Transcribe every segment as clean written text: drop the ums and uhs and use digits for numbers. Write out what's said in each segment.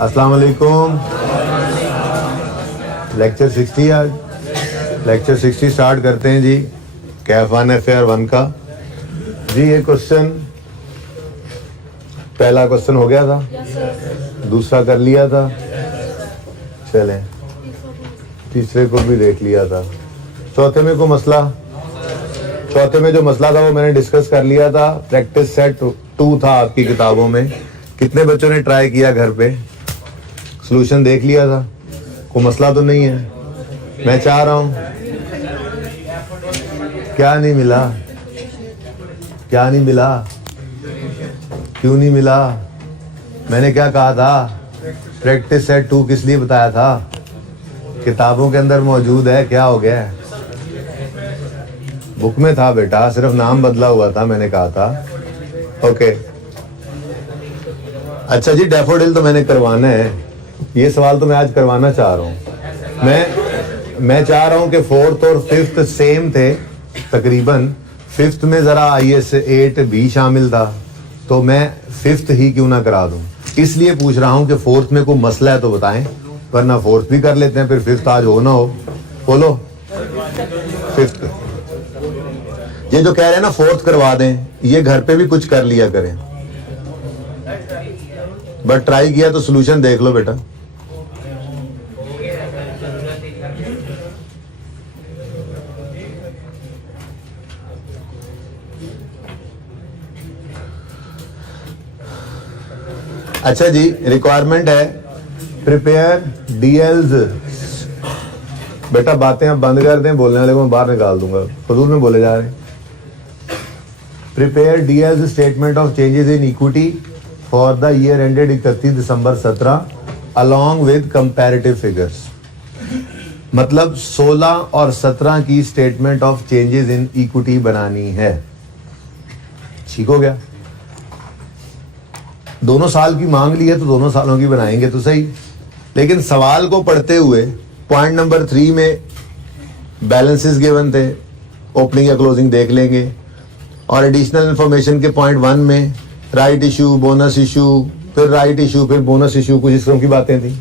अस्सलाम वालेकुम। लेक्चर 60 आज लेक्चर 60 स्टार्ट करते हैं जी। कैफ 1 FAR 1 का जी। ये क्वेश्चन, पहला क्वेश्चन हो गया था, दूसरा कर लिया था, चलें तीसरे को भी देख लिया था। चौथे में जो मसला था वो मैंने डिस्कस कर लिया था। प्रैक्टिस सेट 2 था आपकी किताबों में। कितने बच्चों ने ट्राई किया घर पे? सॉल्यूशन देख लिया था? कोई मसला तो नहीं है? मैं चाह रहा हूं, क्या नहीं मिला? क्यों नहीं मिला? मैंने क्या कहा था? प्रैक्टिस सेट 2 किस लिए बताया था? किताबों के अंदर मौजूद है। क्या हो गया? बुक में था बेटा, सिर्फ नाम बदला हुआ था, मैंने कहा था। ओके अच्छा जी, डैफोडिल तो मैंने करवाना है। ये सवाल तो मैं आज करवाना चाह रहा हूँ। मैं चाह रहा हूँ कि 4th और 5th सेम थे तकरीबन। 5th में जरा IS 8 भी शामिल था, तो मैं 5th ही क्यों ना करा दूं। इसलिए पूछ रहा हूँ कि 4th में कोई मसला है तो बताएं, वरना 4th भी कर लेते हैं, फिर 5th आज हो ना हो। बोलो 5th। ये जो कह रहे हैं ना 4th करवा दें, ये घर पे भी कुछ कर लिया करें। बट ट्राई किया तो सॉल्यूशन देख लो बेटा। अच्छा जी, रिक्वायरमेंट है प्रिपेयर DLs। बेटा बातें आप बंद कर दें, बोलने वाले को मैं बाहर निकाल दूंगा, फजूल में बोले जा रहे हैं। Prepare DLs statement of changes in equity for the year ended 31 December 17 along with comparative figures. मतलब 16 और 17 की statement of changes in equity बनानी है। ठीक हो गया? दोनों साल की मांग ली है तो दोनों सालों की बनाएंगे तो सही। लेकिन सवाल को पढ़ते हुए पॉइंट नंबर 3 में बैलेंसेस गिवन थे, ओपनिंग या क्लोजिंग देख लेंगे। और एडिशनल इंफॉर्मेशन के पॉइंट 1 में राइट इशू, बोनस इशू, फिर राइट इशू, फिर बोनस इशू, कुछ इस तरह की बातें थी।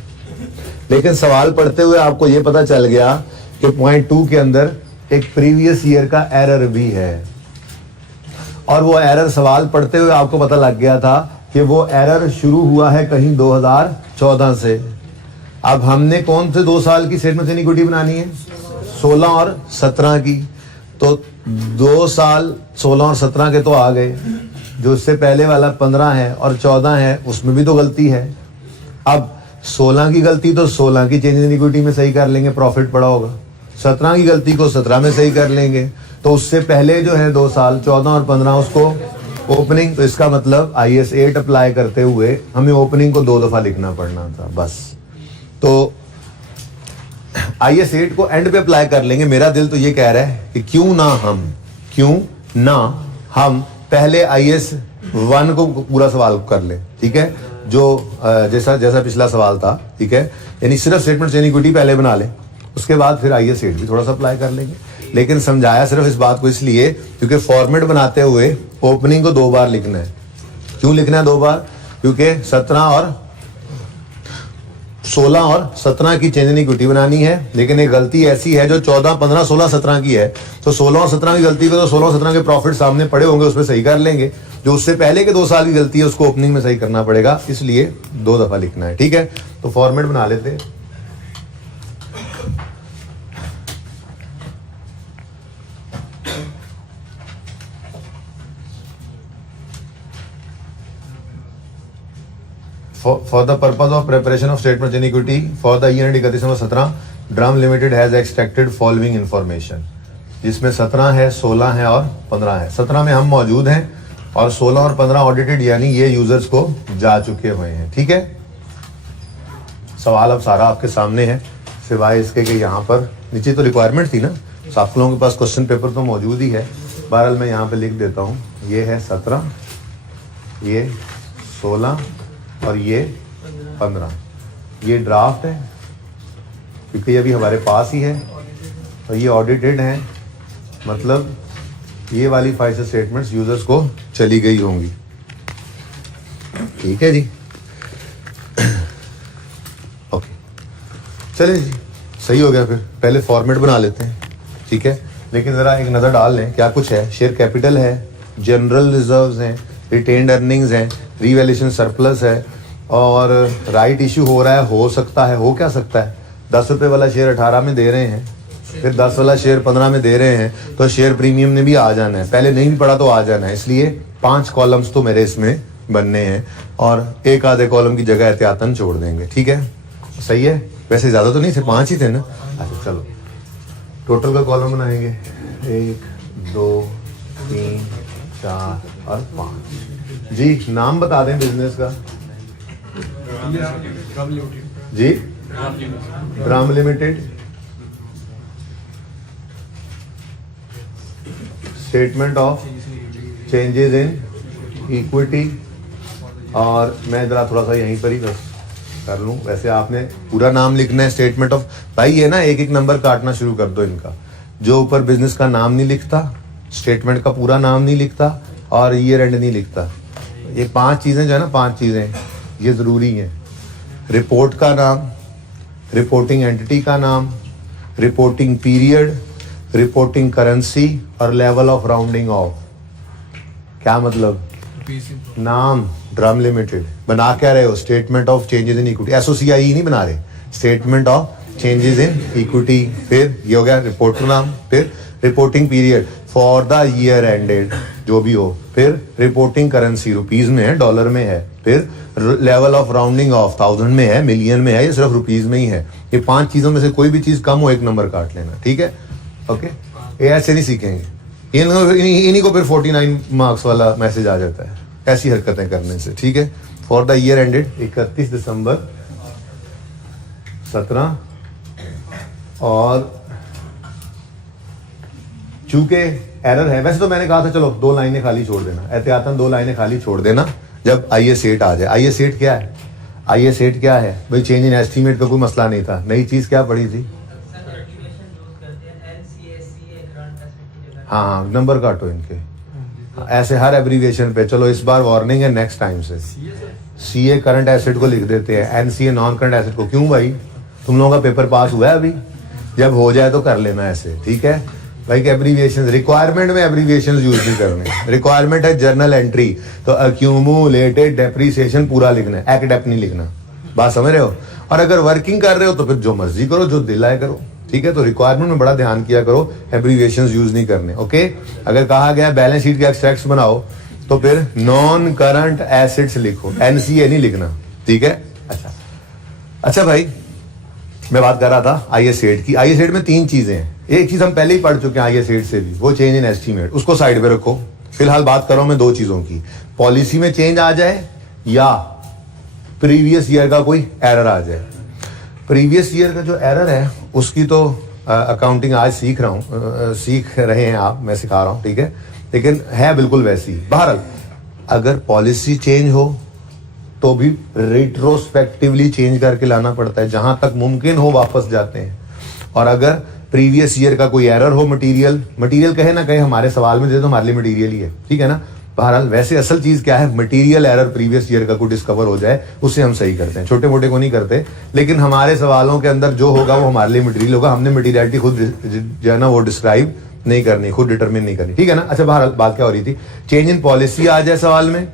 लेकिन सवाल पढ़ते हुए आपको यह पता चल गया कि पॉइंट 2 के अंदर एक प्रीवियस ईयर का एरर भी है। और वो एरर सवाल पढ़ते हुए आपको पता लग गया था कि वो एरर शुरू हुआ है कहीं 2014 से। अब हमने कौन से 2 साल की स्टेटमेंट इन इक्विटी बनानी है? 16 और 17 की। तो 2 साल 16 और 17 के तो आ गए, जो उससे पहले वाला 15 है और 14 है, उसमें भी तो गलती है। अब 16 की गलती तो 16 की चेंज इन इक्विटी में सही कर लेंगे, प्रॉफिट पड़ा होगा। 17 की गलती को 17 में सही कर लेंगे। तो उससे पहले जो है 2 साल 14 और 15 उसको ओपनिंग। तो इसका मतलब IS 8 अप्लाई करते हुए हमें ओपनिंग को 2 दफा लिखना पड़ना था बस। तो IS 8 को एंड पे अप्लाई कर लेंगे। मेरा दिल तो ये कह रहा है कि क्यों ना हम पहले IS 1 को पूरा सवाल कर ले। ठीक है, जो जैसा पिछला सवाल था। ठीक है, यानी सिर्फ स्टेटमेंट इन इक्विटी पहले बना लें, उसके बाद फिर IS 8 भी थोड़ा सा अप्लाई कर लेंगे। लेकिन समझाया सिर्फ इस बात को इसलिए क्योंकि फॉर्मेट बनाते हुए ओपनिंग को 2 बार लिखना है। क्यों लिखना है 2 बार? क्योंकि 16 और 17 की चेंज इन इक्विटी बनानी है। लेकिन एक गलती ऐसी है जो 14, 15, 16, 17 की है। तो 16 और 17 की गलती को तो 16 और 17 के प्रॉफिट सामने पड़े होंगे, उसमें सही कर लेंगे। जो उससे पहले के 2 साल की गलती है उसको ओपनिंग में सही करना पड़ेगा, इसलिए 2 दफा लिखना है। ठीक है, तो फॉर्मेट बना लेते हैं। For the purpose of preparation of statement in equity for the year ending 31 December 17, Drum Limited has extracted following information, जिसमें 17 है, 16 है और 15 है। 17 में हम मौजूद हैं और 16 और 15 ऑडिटेड, यानी ये यूजर्स को जा चुके हुए हैं। ठीक है, सवाल अब सारा आपके सामने है, सिवाय इसके कि यहाँ पर नीचे तो रिक्वायरमेंट थी ना, आप लोगों के पास क्वेश्चन पेपर तो मौजूद ही है। बहरहाल मैं यहाँ पे लिख देता हूँ, ये है 17, ये 16 और ये 15। ये ड्राफ्ट है क्योंकि ये अभी हमारे पास ही है, और ये ऑडिटेड हैं, मतलब ये वाली 5 स्टेटमेंट्स यूजर्स को चली गई होंगी। ठीक है जी। चले जी, सही हो गया। फिर पहले फॉर्मेट बना लेते हैं, ठीक है। लेकिन ज़रा एक नज़र डाल लें क्या कुछ है। शेयर कैपिटल है, जनरल रिजर्व्स हैं, रिटेन्ड अर्निंग्स हैं, रीवैल्यूएशन सरप्लस है, और राइट इशू हो रहा है। हो सकता है, हो क्या सकता है, 10 रुपये वाला शेयर 18 में दे रहे हैं, फिर 10 वाला शेयर 15 में दे रहे हैं, तो शेयर प्रीमियम ने भी आ जाना है। पहले नहीं भी पड़ा तो आ जाना है। इसलिए 5 कॉलम्स तो मेरे इसमें बनने हैं, और एक आधे कॉलम की जगह एहतियातन छोड़ देंगे, ठीक है। सही है, वैसे ज़्यादा तो नहीं थे, 5 ही थे ना। अच्छा चलो, टोटल का कॉलम बनाएंगे 1 2 3 4 और 5 जी। नाम बता दें बिजनेस का जी। Dram limited. Statement of changes in equity, और मैं जरा थोड़ा सा यहीं पर ही बस कर लूँ। वैसे आपने पूरा नाम लिखना है। स्टेटमेंट ऑफ, भाई ये ना एक एक नंबर काटना शुरू कर दो इनका। जो ऊपर बिजनेस का नाम नहीं लिखता, स्टेटमेंट का पूरा नाम नहीं लिखता, और ईयर एंड नहीं लिखता, ये 5 चीज़ें जो है ना, 5 चीज़ें ये ज़रूरी हैं। रिपोर्ट का नाम, रिपोर्टिंग एंटिटी का नाम, रिपोर्टिंग पीरियड, रिपोर्टिंग करेंसी, और लेवल ऑफ राउंडिंग ऑफ। क्या मतलब, नाम ड्रम लिमिटेड बना क्या रहे हो, statement of changes in equity, SOCI नहीं बना रहे, statement of changes in equity. फिर ये हो गया रिपोर्ट का नाम, फिर reporting period for the year ended जो भी हो, फिर रिपोर्टिंग करेंसी रुपीज में है, डॉलर में है, फिर लेवल ऑफ राउंडिंग ऑफ 1000 में है, मिलियन में है, ये सिर्फ रुपीज में ही है। ये 5 चीजों में से कोई भी चीज कम हो, एक नंबर काट लेना, ठीक है। ओके, ये ऐसे नहीं सीखेंगे, इन्हीं को फिर 49 मार्क्स वाला मैसेज आ जाता है ऐसी हरकतें करने से, ठीक है। फॉर द ईयर एंडेड 31 दिसंबर 17, और चूंकि एरर है, वैसे तो मैंने कहा था चलो 2 लाइनें खाली छोड़ देना, एहतियातन 2 लाइनें खाली छोड़ देना जब आईएस 8 आ जाए। आईएस 8 क्या है, आईएस 8 क्या है भाई, चेंज इन एस्टीमेट का कोई मसला नहीं था। नई चीज क्या पड़ी थी, हाँ नंबर काटो इनके, ऐसे हर एब्रीविएशन पे। चलो इस बार वार्निंग है, नेक्स्ट टाइम से सीए करंट एसेट को लिख देते हैं, एनसीए नॉन करंट एसेट को। क्यों भाई, तुम लोगों का पेपर पास हुआ है अभी, जब हो जाए तो कर लेना ऐसे, ठीक है भाई। एब्रीविएशन, रिक्वायरमेंट में एब्रीविएशन यूज नहीं करने। रिक्वायरमेंट है जर्नल एंट्री, तो अक्यूमुलेटेड डेप्रीसिएशन पूरा लिखना है, एक्डेप नहीं लिखना, बात समझ रहे हो। और अगर वर्किंग कर रहे हो तो फिर जो मर्जी करो, जो दिल आए करो, ठीक है। तो रिक्वायरमेंट में बड़ा ध्यान किया करो, एब्रीविएशंस यूज नहीं करने, ओके। अगर कहा गया बैलेंस शीट के एक्सट्रैक्ट्स बनाओ तो फिर नॉन करंट एसेट्स लिखो, एनसीए नहीं लिखना, ठीक है। अच्छा भाई, मैं बात कर रहा था आईएस 8 की। आईएस 8 में 3 चीजें हैं। एक चीज हम पहले ही पढ़ चुके हैं आईएस 8 से भी, वो चेंज इन एस्टीमेट, उसको साइड पे रखो। फिलहाल बात कर रहा हूं मैं 2 चीजों की, पॉलिसी में चेंज आ जाए या प्रीवियस ईयर का कोई एरर आ जाए। प्रीवियस ईयर का जो एरर है उसकी तो अकाउंटिंग आज सीख रहा हूँ, सीख रहे हैं आप, मैं सिखा रहा हूँ, ठीक है। लेकिन है बिल्कुल वैसी। बहरहाल अगर पॉलिसी चेंज हो तो भी रिट्रोस्पेक्टिवली चेंज करके लाना पड़ता है, जहां तक मुमकिन हो वापस जाते हैं। और अगर प्रीवियस ईयर का कोई एरर हो, मटेरियल कहे ना कहे, हमारे सवाल में दे तो हमारे लिए मटेरियल ही है, ठीक है ना। बहरहाल वैसे असल चीज क्या है, मटेरियल एरर प्रीवियस ईयर का कोई डिस्कवर हो जाए उसे हम सही करते हैं, छोटे मोटे को नहीं करते। लेकिन हमारे सवालों के अंदर जो होगा वो हमारे लिए मटेरियल होगा, हमने मटेरियलिटी खुद जो है ना वो डिस्क्राइब नहीं करनी, खुद डिटरमिन नहीं करनी, ठीक है ना। अच्छा बहरहाल बात क्या हो रही थी, चेंज इन पॉलिसी आ जाए सवाल में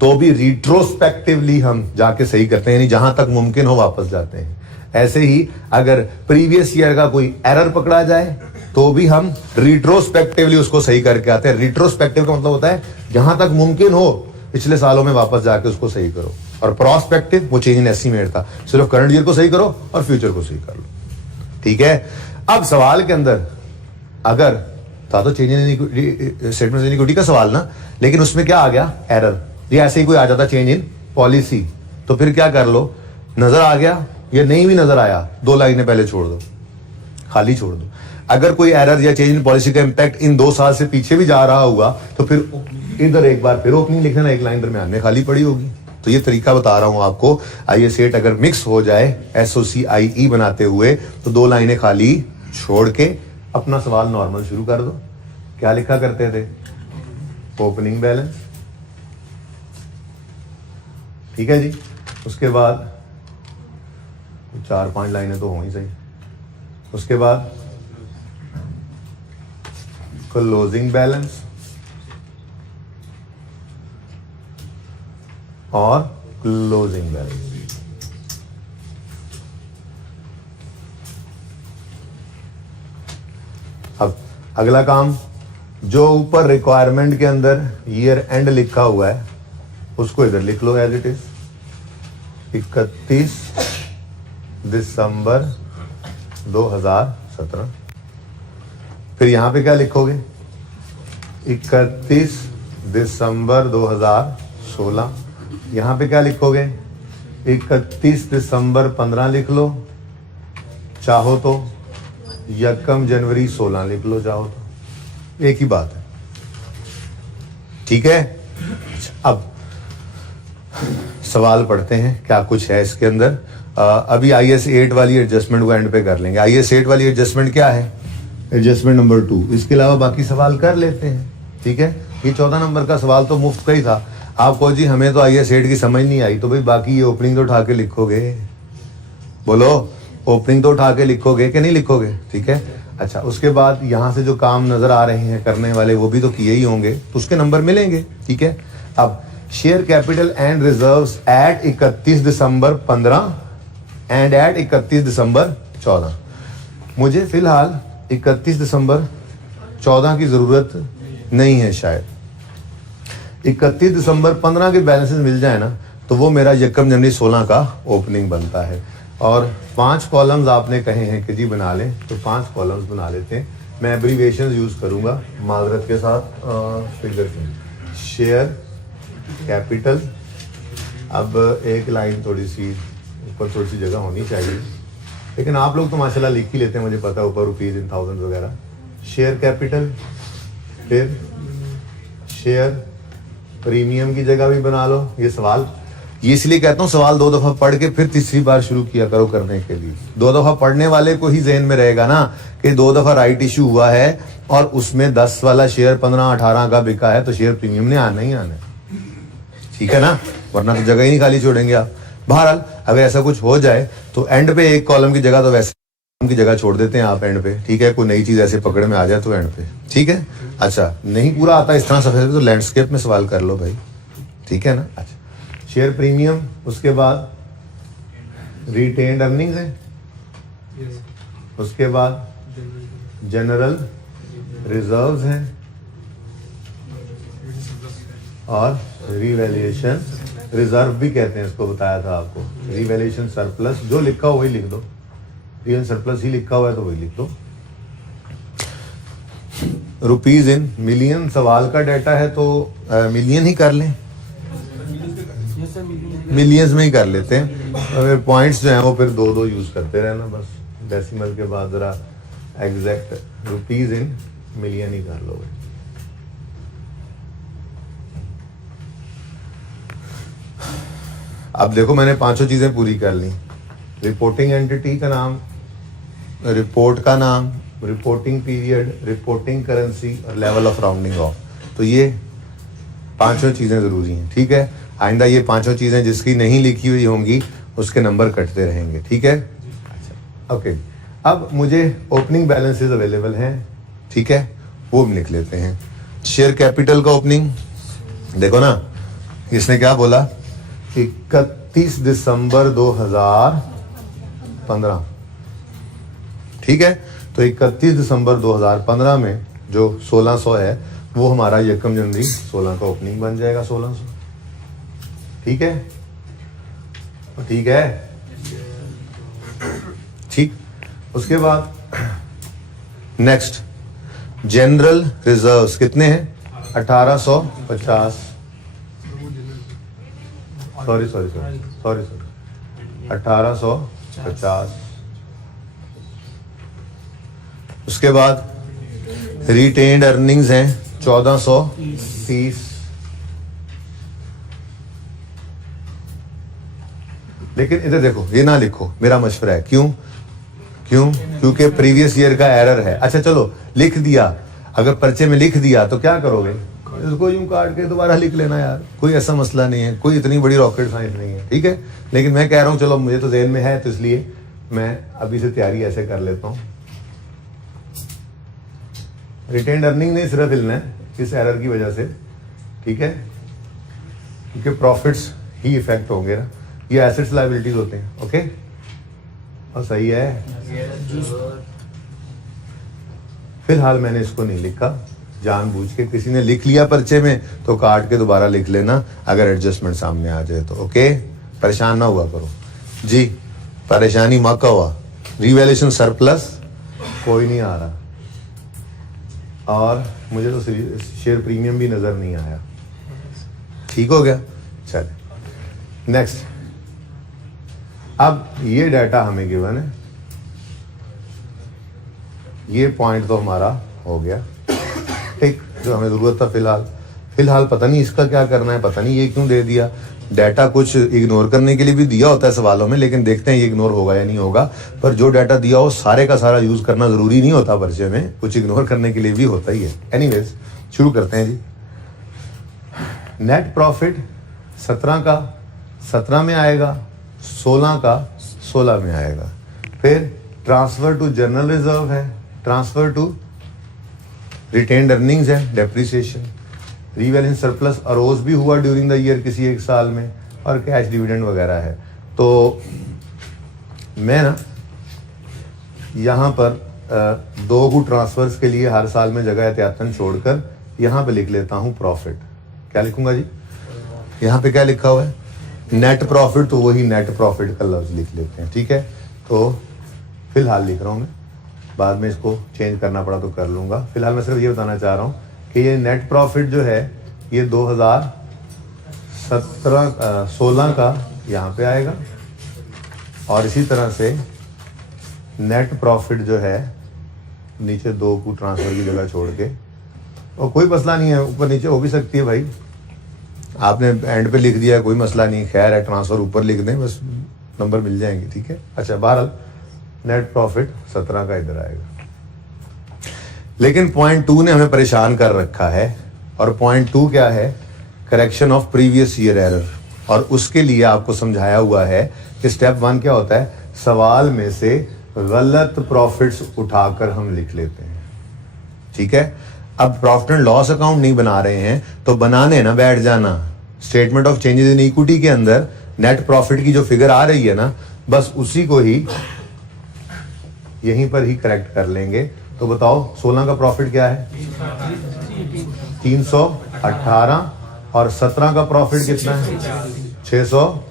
तो भी रिट्रोस्पेक्टिवली हम जाके सही करते हैं, यानी जहां तक मुमकिन हो वापस जाते हैं। ऐसे ही अगर प्रीवियस ईयर का कोई एरर पकड़ा जाए तो भी हम रिट्रोस्पेक्टिवली उसको सही करके आते हैं। रिट्रोस्पेक्टिव का मतलब होता है जहां तक मुमकिन हो पिछले सालों में वापस जाके उसको सही करो। और प्रोस्पेक्टिव वो चेंज इन एस्टीमेट था, सिर्फ करंट ईयर को सही करो और फ्यूचर को सही कर लो, ठीक है। अब सवाल के अंदर अगर था तो change in statement in equity का सवाल ना, लेकिन उसमें क्या आ गया, एरर। ये ऐसे ही कोई आ जाता चेंज इन पॉलिसी, तो फिर क्या कर लो, नजर आ गया या नहीं भी नजर आया, 2 लाइनें पहले छोड़ दो, खाली छोड़ दो। अगर कोई एरर या चेंज इन पॉलिसी का इंपैक्ट इन 2 साल से पीछे भी जा रहा होगा तो फिर इधर एक बार फिर ओपनिंग लिख लेना, 1 लाइन दरमियान में खाली पड़ी होगी। तो ये तरीका बता रहा हूं आपको। आईएस 8 अगर मिक्स हो जाए एसओसीआईई बनाते हुए तो 2 लाइनें खाली छोड़ के अपना सवाल नॉर्मल शुरू कर दो। क्या लिखा करते थे, ओपनिंग बैलेंस, ठीक है जी। उसके बाद 4-5 लाइनें तो हों ही सही। उसके बाद क्लोजिंग बैलेंस और क्लोजिंग बैलेंस। अब अगला काम, जो ऊपर रिक्वायरमेंट के अंदर ईयर एंड लिखा हुआ है उसको इधर लिख लो एज इट इज, 31 दिसंबर 2017। फिर यहां पे क्या लिखोगे, 31 दिसंबर 2016। यहां पे क्या लिखोगे, 31 दिसंबर 15 लिख लो चाहो तो, 1 जनवरी 16 लिख लो चाहो तो, एक ही बात है। ठीक है, अब सवाल पढ़ते हैं क्या कुछ है इसके अंदर। अभी IS 8 वाली एडजस्टमेंट को एंड पे कर लेंगे। IS 8 वाली एडजस्टमेंट क्या है, एडजस्टमेंट नंबर 2। इसके अलावा बाकी सवाल कर लेते हैं। ठीक है, ये 14 नंबर का सवाल तो मुफ्त का ही था। आपको जी हमें तो IS 8 की समझ नहीं आई, तो भाई बाकी ये ओपनिंग तो उठा के लिखोगे, बोलो ओपनिंग तो उठा के लिखोगे कि नहीं लिखोगे। ठीक है, अच्छा उसके बाद यहाँ से जो काम नजर आ रहे हैं करने वाले वो भी तो किए ही होंगे, तो उसके नंबर मिलेंगे। ठीक है, अब share capital and reserves at 31 December 15 and at 31 December 14। मुझे फिलहाल 31 दिसंबर 14 की जरूरत नहीं है शायद। 31 दिसंबर 15 के बैलेंसेस मिल जाए ना तो वो मेरा 1 जनवरी 16 का ओपनिंग बनता है। और 5 कॉलम्स आपने कहे हैं कि जी बना लें, तो 5 कॉलम्स बना लेते हैं। मैं एब्रीविएशन यूज करूंगा माजरत के साथ। फिगर शेयर कैपिटल, अब एक लाइन थोड़ी सी ऊपर थोड़ी सी जगह होनी चाहिए, लेकिन आप लोग तो माशाल्लाह लिख ही लेते हैं, मुझे पता है ऊपर रुपीज इन थाउजेंड वगैरह। शेयर कैपिटल, फिर शेयर प्रीमियम की जगह भी बना लो। ये सवाल ये इसलिए कहता हूँ सवाल 2 दफा पढ़ के फिर तीसरी बार शुरू किया करो करने के लिए। 2 दफा पढ़ने वाले को ही जहन में रहेगा ना कि 2 दफा राइट इशू हुआ है और उसमें 10 वाला शेयर 15-18 का बिका है, तो शेयर प्रीमियम ने आना ही आना है। ठीक है ना, वरना तो जगह ही नहीं खाली छोड़ेंगे आप। बहरहाल अगर ऐसा कुछ हो जाए तो एंड पे एक कॉलम की जगह तो वैसे की जगह छोड़ देते हैं आप एंड पे। ठीक है, कोई नई चीज ऐसे पकड़ में आ जाए तो एंड पे। ठीक है, अच्छा नहीं पूरा आता इस तरह सफेद तो लैंडस्केप में सवाल कर लो भाई। ठीक है ना, अच्छा शेयर प्रीमियम, उसके बाद रिटेन्ड अर्निंग्स है, उसके बाद जनरल रिजर्व्स हैं और रिवैल्यूएशन रिजर्व भी कहते हैं इसको, बताया था आपको। रिवैल्यूएशन सरप्लस, जो लिखा हो वही लिख दो, रियल सरप्लस ही लिखा हुआ है तो वही लिख दो। रुपीज इन मिलियन सवाल का डाटा है तो मिलियन ही कर लें, मिलियंस में ही कर लेते हैं। अगर पॉइंट्स जो हैं वो फिर 2-2 यूज करते रहना बस, डेसिमल के बाद जरा एग्जैक्ट रुपीज इन मिलियन ही कर लोगे। अब देखो मैंने 5 चीजें पूरी कर ली। रिपोर्टिंग एंटिटी का नाम, रिपोर्ट का नाम, रिपोर्टिंग पीरियड, रिपोर्टिंग करेंसी और लेवल ऑफ राउंडिंग ऑफ। तो ये 5 चीजें जरूरी हैं। ठीक है, आइंदा ये 5 चीजें जिसकी नहीं लिखी हुई होंगी उसके नंबर कटते रहेंगे। ठीक है, अच्छा ओके। अब मुझे ओपनिंग बैलेंसेस अवेलेबल हैं, ठीक है, वो भी लिख लेते हैं। शेयर कैपिटल का ओपनिंग देखो ना, इसने क्या बोला, 31 दिसंबर 2015। ठीक है, तो 31 दिसंबर 2015 में जो 1600 है वो हमारा 1 जनवरी 16 का ओपनिंग बन जाएगा 1600। ठीक है, ठीक है, ठीक। उसके बाद नेक्स्ट जनरल रिजर्व्स कितने हैं, 1850, सॉरी 1850। उसके बाद रिटेन्ड अर्निंग्स हैं 1430। लेकिन इधर देखो, ये ना लिखो, मेरा मशवरा है। क्यों? क्योंकि प्रीवियस ईयर का एरर है। अच्छा चलो लिख दिया, अगर पर्चे में लिख दिया तो क्या करोगे, इसको यूं काट के दोबारा लिख लेना यार, कोई ऐसा मसला नहीं है, कोई इतनी बड़ी रॉकेट साइंस नहीं है। ठीक है, लेकिन मैं कह रहा हूं चलो मुझे तो ज़हन में है तो इसलिए मैं अभी से तैयारी ऐसे कर लेता हूँ। रिटेन्ड अर्निंग नहीं सिर्फ हिलना है इस एरर की वजह से, ठीक है, क्योंकि प्रॉफिट्स ही इफेक्ट होंगे ना, ये एसेट्स लायबिलिटीज होते हैं। ओके, और सही है। फिलहाल मैंने इसको नहीं लिखा जानबूझ के, किसी ने लिख लिया पर्चे में तो काट के दोबारा लिख लेना अगर एडजस्टमेंट सामने आ जाए तो। ओके, परेशान ना हुआ करो जी, परेशानी मत हुआ। रिवैल्यूएशन सरप्लस कोई नहीं आ रहा, और मुझे तो शेयर प्रीमियम भी नजर नहीं आया। ठीक हो गया, चलिए नेक्स्ट। अब ये डाटा हमें गिवन है, ये पॉइंट तो हमारा हो गया, ठीक, जो हमें जरूरत था। फिलहाल पता नहीं इसका क्या करना है, पता नहीं ये क्यों दे दिया। डाटा कुछ इग्नोर करने के लिए भी दिया होता है सवालों में, लेकिन देखते हैं ये इग्नोर होगा या नहीं होगा। पर जो डाटा दिया हो सारे का सारा यूज करना जरूरी नहीं होता पर्चे में, कुछ इग्नोर करने के लिए भी होता ही है। एनीवेज शुरू करते हैं जी। नेट प्रॉफिट 17 का 17 में आएगा, 16 का 16 में आएगा। फिर ट्रांसफर टू जनरल रिजर्व है, ट्रांसफर टू रिटेन्ड अर्निंग्स है, डेप्रिसिएशन, रिवैल्यूएशन सरप्लस अरोज भी हुआ ड्यूरिंग द ईयर किसी एक साल में, और कैश डिविडेंड वगैरह है। तो मैं ना यहाँ पर दो को ट्रांसफर्स के लिए हर साल में जगह एहतियातन छोड़कर यहाँ पे लिख लेता हूँ प्रॉफिट। क्या लिखूंगा जी? यहाँ पे क्या लिखा हुआ है? नेट प्रॉफिट, तो वही नेट प्रॉफिट का लफ्ज लिख लेते हैं, ठीक है। तो फिलहाल लिख रहा हूँ मैं, बाद में इसको चेंज करना पड़ा तो कर लूँगा। फिलहाल मैं सिर्फ ये बताना चाह रहा हूँ कि ये नेट प्रॉफिट जो है ये 2016 का यहाँ पे आएगा, और इसी तरह से नेट प्रॉफिट जो है नीचे दो को ट्रांसफर की जगह छोड़ के, और कोई मसला नहीं है, ऊपर नीचे हो भी सकती है भाई, आपने एंड पे लिख दिया कोई मसला नहीं, खैर है, ट्रांसफर ऊपर लिख दें बस नंबर मिल जाएंगे, ठीक है। अच्छा, बहरहाल नेट प्रॉफिट 17 का इधर आएगा। लेकिन पॉइंट 2 ने हमें परेशान कर रखा है, और पॉइंट 2 क्या है? Correction of previous year error. और उसके लिए आपको समझाया हुआ है कि स्टेप 1 क्या होता है, सवाल में से गलत प्रॉफिट्स उठाकर हम लिख लेते हैं, ठीक है। अब प्रॉफिट एंड लॉस अकाउंट नहीं बना रहे हैं तो बनाने ना बैठ जाना, statement of changes in equity के अंदर नेट प्रॉफिट की जो फिगर आ रही है ना, बस उसी को ही यहीं पर ही करेक्ट कर लेंगे। तो बताओ 16 का प्रॉफिट क्या है? 318, और 17 का प्रॉफिट कितना है? 600।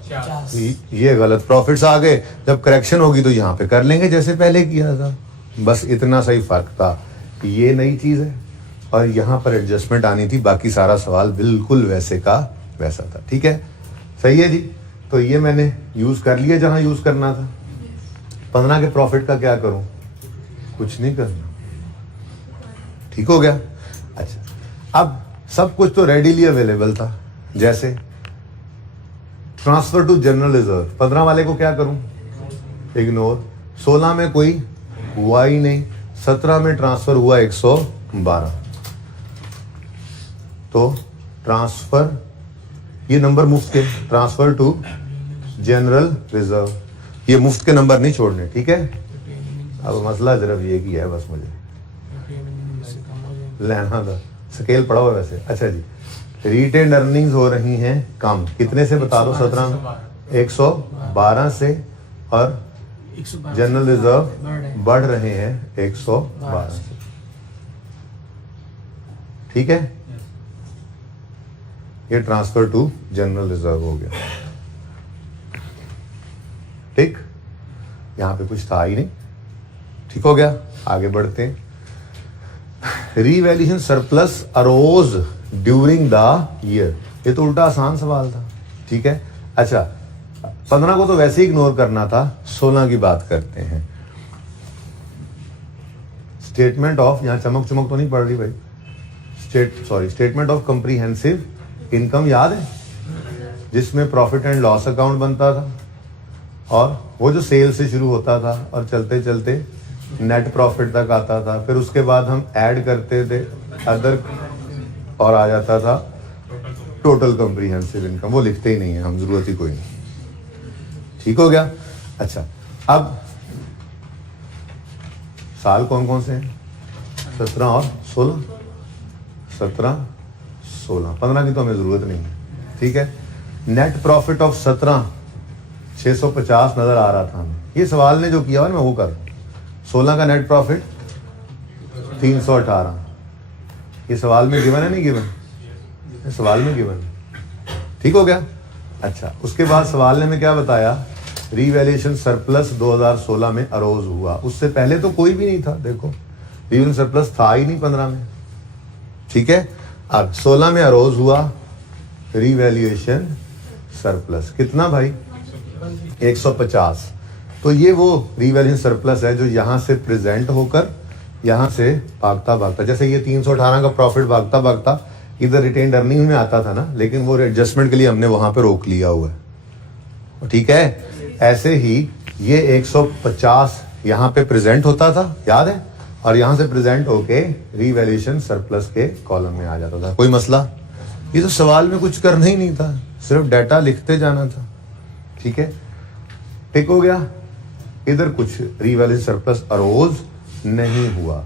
ये गलत प्रॉफिट्स आ गए, जब करेक्शन होगी तो यहाँ पे कर लेंगे जैसे पहले किया था, बस इतना सही फर्क था। ये नई चीज है, और यहाँ पर एडजस्टमेंट आनी थी, बाकी सारा सवाल बिल्कुल वैसे का वैसा था, ठीक है। सही है जी। तो ये मैंने यूज कर लिया जहां यूज करना था। 15 के प्रॉफिट का क्या करूं? कुछ नहीं करना, ठीक हो गया। अच्छा, अब सब कुछ तो रेडीली अवेलेबल था, जैसे ट्रांसफर टू जनरल रिजर्व, 15 वाले को क्या करूं? इग्नोर। 16 में कोई हुआ ही नहीं, 17 में ट्रांसफर हुआ 112, तो ट्रांसफर, ये नंबर मुफ्त के, ट्रांसफर टू जनरल रिजर्व, ये मुफ्त के नंबर नहीं छोड़ने, ठीक है। अब मसला सिर्फ ये की है, बस मुझे लेना था, स्केल पड़ा हुआ वैसे। अच्छा जी, रिटेन्ड अर्निंग्स हो रही हैं कम, कितने से बता दो? 17 में 112 से, और जनरल रिजर्व बढ़ रहे हैं 112 से, ठीक है। ये ट्रांसफर टू जनरल रिजर्व हो गया, ठीक। यहां पे कुछ था ही नहीं, ठीक हो गया। आगे बढ़ते हैं। Revaluation surplus arose during the year, ये तो उल्टा आसान सवाल था, ठीक है। अच्छा, 15 को तो वैसे ही इग्नोर करना था, 16 की बात करते हैं। स्टेटमेंट ऑफ, यहां चमक चमक तो नहीं पड़ रही भाई, स्टेटमेंट ऑफ कॉम्प्रिहेंसिव इनकम याद है, जिसमें प्रॉफिट एंड लॉस अकाउंट बनता था, और वो जो सेल से शुरू होता था और चलते चलते नेट प्रॉफिट तक आता था, फिर उसके बाद हम ऐड करते थे अदर, और आ जाता था टोटल कॉम्प्रिहेंसिव इनकम। वो लिखते ही नहीं है हम, जरूरत ही कोई नहीं, ठीक हो गया। अच्छा, अब साल कौन कौन से हैं? 17 और 16, 17, 16, 15 की तो हमें ज़रूरत नहीं है, ठीक है। नेट प्रॉफिट ऑफ 17 650 नज़र आ रहा था हमें। ये सवाल ने जो किया हुआ मैं वो कर, 16 का नेट प्रॉफिट 318, ये सवाल में गिवन है नहीं गिवन? सवाल में गिवन, ठीक हो गया। अच्छा, उसके बाद सवाल ने में क्या बताया? रीवैल्यूएशन सरप्लस 2016 में अरोज हुआ। उससे पहले तो कोई भी नहीं था, देखो रीवैल्यूएशन सरप्लस था ही नहीं 15 में, ठीक है। अब 16 में अरोज हुआ रीवैल्यूएशन सरप्लस, कितना भाई? 150। तो ये वो रीवैल्यूएशन सरप्लस है जो यहां से प्रेजेंट होकर यहां से भागता भागता, जैसे ये 318 का प्रॉफिट भागता भागता इधर रिटेन्ड अर्निंग में आता था ना, लेकिन वो एडजस्टमेंट के लिए हमने वहां पे रोक लिया हुआ है, ठीक है। ऐसे ही ये 150 यहाँ पे प्रेजेंट होता था, याद है, और यहाँ से प्रेजेंट होके रीवैल्यूएशन सरप्लस के कॉलम में आ जाता था। कोई मसला? ये तो सवाल में कुछ करना ही नहीं था, सिर्फ डाटा लिखते जाना था, ठीक है। ठीक हो गया। इधर कुछ रीवैल्यूएशन सरप्लस अरोज नहीं हुआ,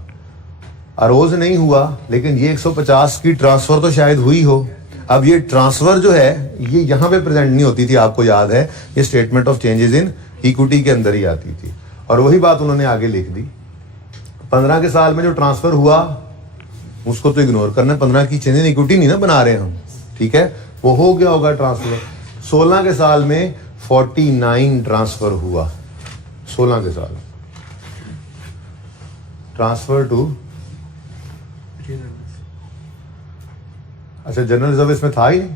अरोज नहीं हुआ, लेकिन ये 150 की ट्रांसफर तो शायद हुई हो। अब ये ट्रांसफर जो है ये यहाँ पे प्रेजेंट नहीं होती थी, आपको याद है, ये statement of changes in equity के अंदर ही आती थी, और वही बात उन्होंने आगे लिख दी। 15 के साल में जो ट्रांसफर हुआ उसको तो इग्नोर करना, 15 की चेंज इन इक्विटी नहीं ना बना रहे हम, ठीक है, वो हो गया होगा ट्रांसफर। 16 के साल में 49 ट्रांसफर हुआ, 16 के साल ट्रांसफर टू, अच्छा जनरल रिजर्व इसमें था ही नहीं,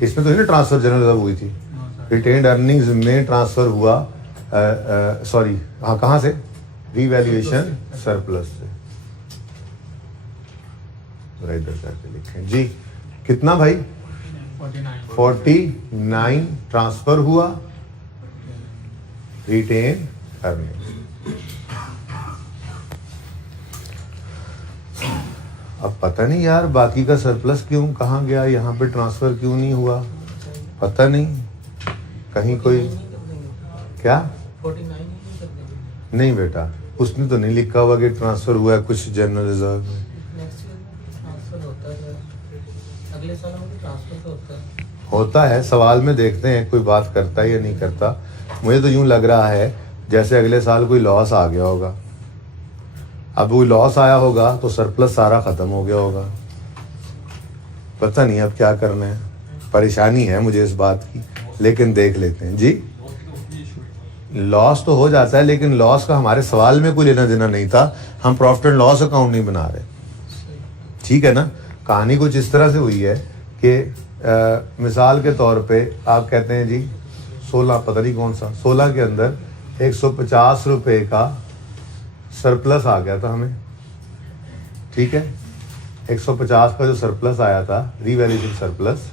इसमें तो ही ना ट्रांसफर जनरल रिजर्व हुई थी, रिटेन्ड अर्निंग्स में ट्रांसफर हुआ, सॉरी हाँ, कहाँ से? रीवैल्यूएशन सरप्लस से। इधर करके लिखें जी, कितना भाई? 49 ट्रांसफर हुआ रिटेन अर्निंग। अब पता नहीं यार बाकी का सरप्लस क्यों कहाँ गया, यहाँ पे ट्रांसफर क्यों नहीं हुआ, पता नहीं, कहीं कोई क्या? 49 नहीं बेटा, उसने तो नहीं लिखा हुआ कि ट्रांसफर हुआ है कुछ जनरल रिजर्व में। अगले साल ट्रांसफर होता है, सवाल में देखते हैं कोई बात करता है या नहीं करता। मुझे तो यूं लग रहा है जैसे अगले साल कोई लॉस आ गया होगा, अब वो लॉस आया होगा तो सरप्लस सारा खत्म हो गया होगा, पता नहीं अब क्या करना है, परेशानी है मुझे इस बात की, लेकिन देख लेते हैं जी। लॉस तो हो जाता है, लेकिन लॉस का हमारे सवाल में कोई लेना देना नहीं था, हम प्रॉफिट एंड लॉस अकाउंट नहीं बना रहे, ठीक है ना। कहानी कुछ इस तरह से हुई है कि मिसाल के तौर पे आप कहते हैं जी 16, पता नहीं कौन सा, 16 के अंदर 150 रुपये का सरप्लस आ गया था हमें, ठीक है। 150 का जो सरप्लस आया था रीवैल्यूएशन सरप्लस,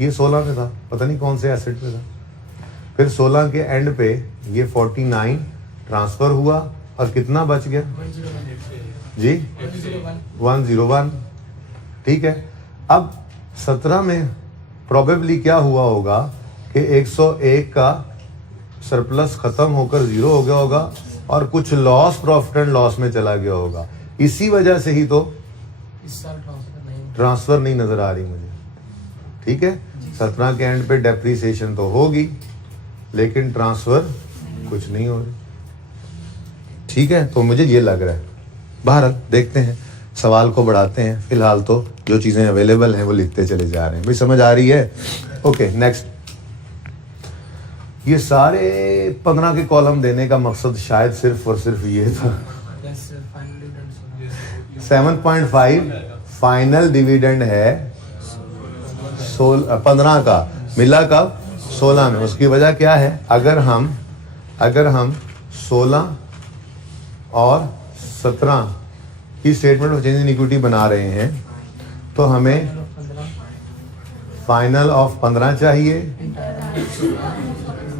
ये 16 में था, पता नहीं कौन से एसेट में था। फिर 16 के एंड पे ये 49 ट्रांसफर हुआ और कितना बच गया जी? 101, ठीक है। अब 17 में प्रोबेबली क्या हुआ होगा कि 101 का सरप्लस खत्म होकर 0 हो गया होगा और कुछ लॉस प्रॉफिट एंड लॉस में चला गया होगा, इसी वजह से ही तो इस साल ट्रांसफर नहीं नजर आ रही मुझे, ठीक है। 17 के एंड पे डेप्रीसिएशन तो होगी लेकिन ट्रांसफर कुछ नहीं हो रही, ठीक है। तो मुझे ये लग रहा है, बहरहाल देखते हैं, सवाल को बढ़ाते हैं, फिलहाल तो जो चीजें अवेलेबल हैं वो लिखते चले जा रहे हैं। भाई समझ आ रही है? Okay next. ये सारे 15 के कॉलम देने का मकसद शायद सिर्फ और सिर्फ ये था। 7.5 फाइनल डिविडेंड है 15 का, मिला कब? 16 में। उसकी वजह क्या है? अगर हम 16 और 17 की statement of change in equity बना रहे हैं तो हमें फाइनल ऑफ 15 चाहिए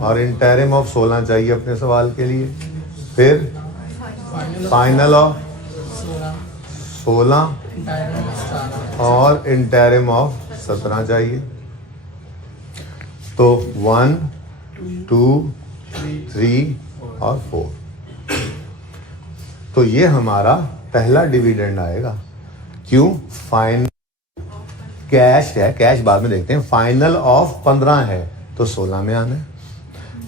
और इंटरिम ऑफ 16 चाहिए अपने सवाल के लिए, फिर फाइनल ऑफ 16 और इंटरिम ऑफ 17 चाहिए। तो 1, 2, 3 और 4। तो ये हमारा पहला डिविडेंड आएगा। क्यों? फाइन कैश है, कैश बाद में देखते हैं। फाइनल ऑफ 15 है तो 16 में आना है।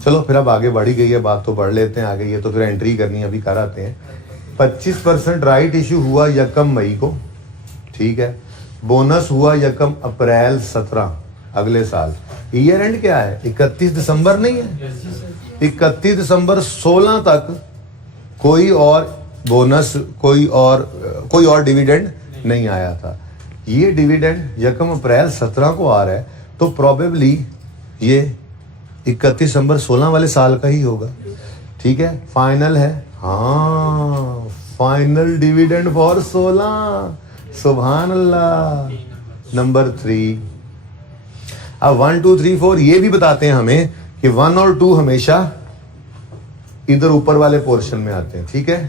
चलो फिर अब आगे बढ़ी गई है बात, तो पढ़ लेते हैं आगे। ये तो फिर एंट्री करनी है, अभी कराते हैं। 25% राइट इशू हुआ यकम मई को, ठीक है। बोनस हुआ यकम अप्रैल 17 अगले साल। ईयर एंड क्या है? 31 दिसंबर नहीं है? 31 दिसंबर 16 तक कोई और बोनस, कोई और डिविडेंड नहीं आया था। ये डिविडेंड यकम अप्रैल 17 को आ रहा है, तो प्रोबेबली ये 31 दिसंबर 16 वाले साल का ही होगा, ठीक है। फाइनल है, हाँ, फाइनल डिविडेंड फॉर 16, सुभान अल्लाह। नंबर 3। अब 1 2 3 4 ये भी बताते हैं हमें कि 1 और 2 हमेशा इधर ऊपर वाले पोर्शन में आते हैं, ठीक है।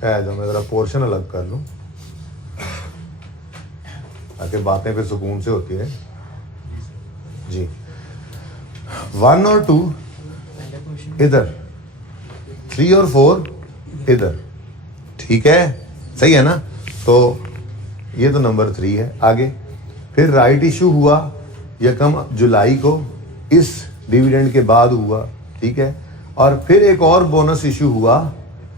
तो मैं जरा पोर्शन अलग कर लूं ताकि बातें फिर सुकून से होती है जी। 1 और 2 इधर, 3 और 4 इधर, ठीक है, सही है ना। तो ये तो नंबर 3 है। आगे फिर राइट इशू हुआ यकम जुलाई को, इस डिविडेंड के बाद हुआ, ठीक है। और फिर एक और बोनस इशू हुआ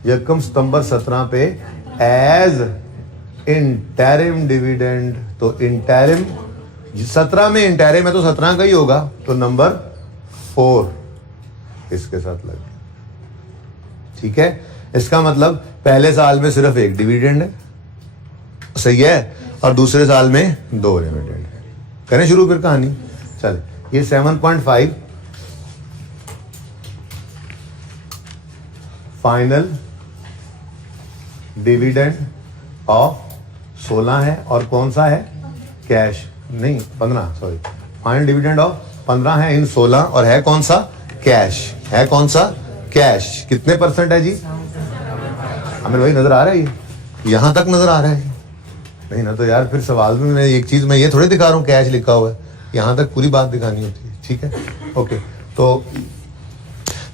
यकम सितंबर 17 पे एज इंटरिम डिविडेंड। तो इंटरिम 17 में इंटरिम है तो 17 का ही होगा, तो नंबर 4 इसके साथ लग गया, ठीक है। इसका मतलब पहले साल में सिर्फ एक डिविडेंड है, सही है, और दूसरे साल में 2 डिविडेंड है। करें शुरू फिर कहानी, चले। ये 7.5 फाइनल डिविडेंड ऑफ 16 है, और कौन सा है? कैश नहीं, 15, सॉरी। फाइनल डिविडेंड ऑफ 15 है इन 16, और है कौन सा? कैश है। कौन सा? कैश। कितने % है जी? हमें वही नजर आ रहा है, ये यहां तक नजर आ रहा है नहीं ना? तो यार फिर सवाल में मैं एक चीज, मैं ये थोड़ी दिखा रहा हूँ कैश लिखा हुआ है, यहां तक पूरी बात दिखानी होती है, ठीक है। ओके, तो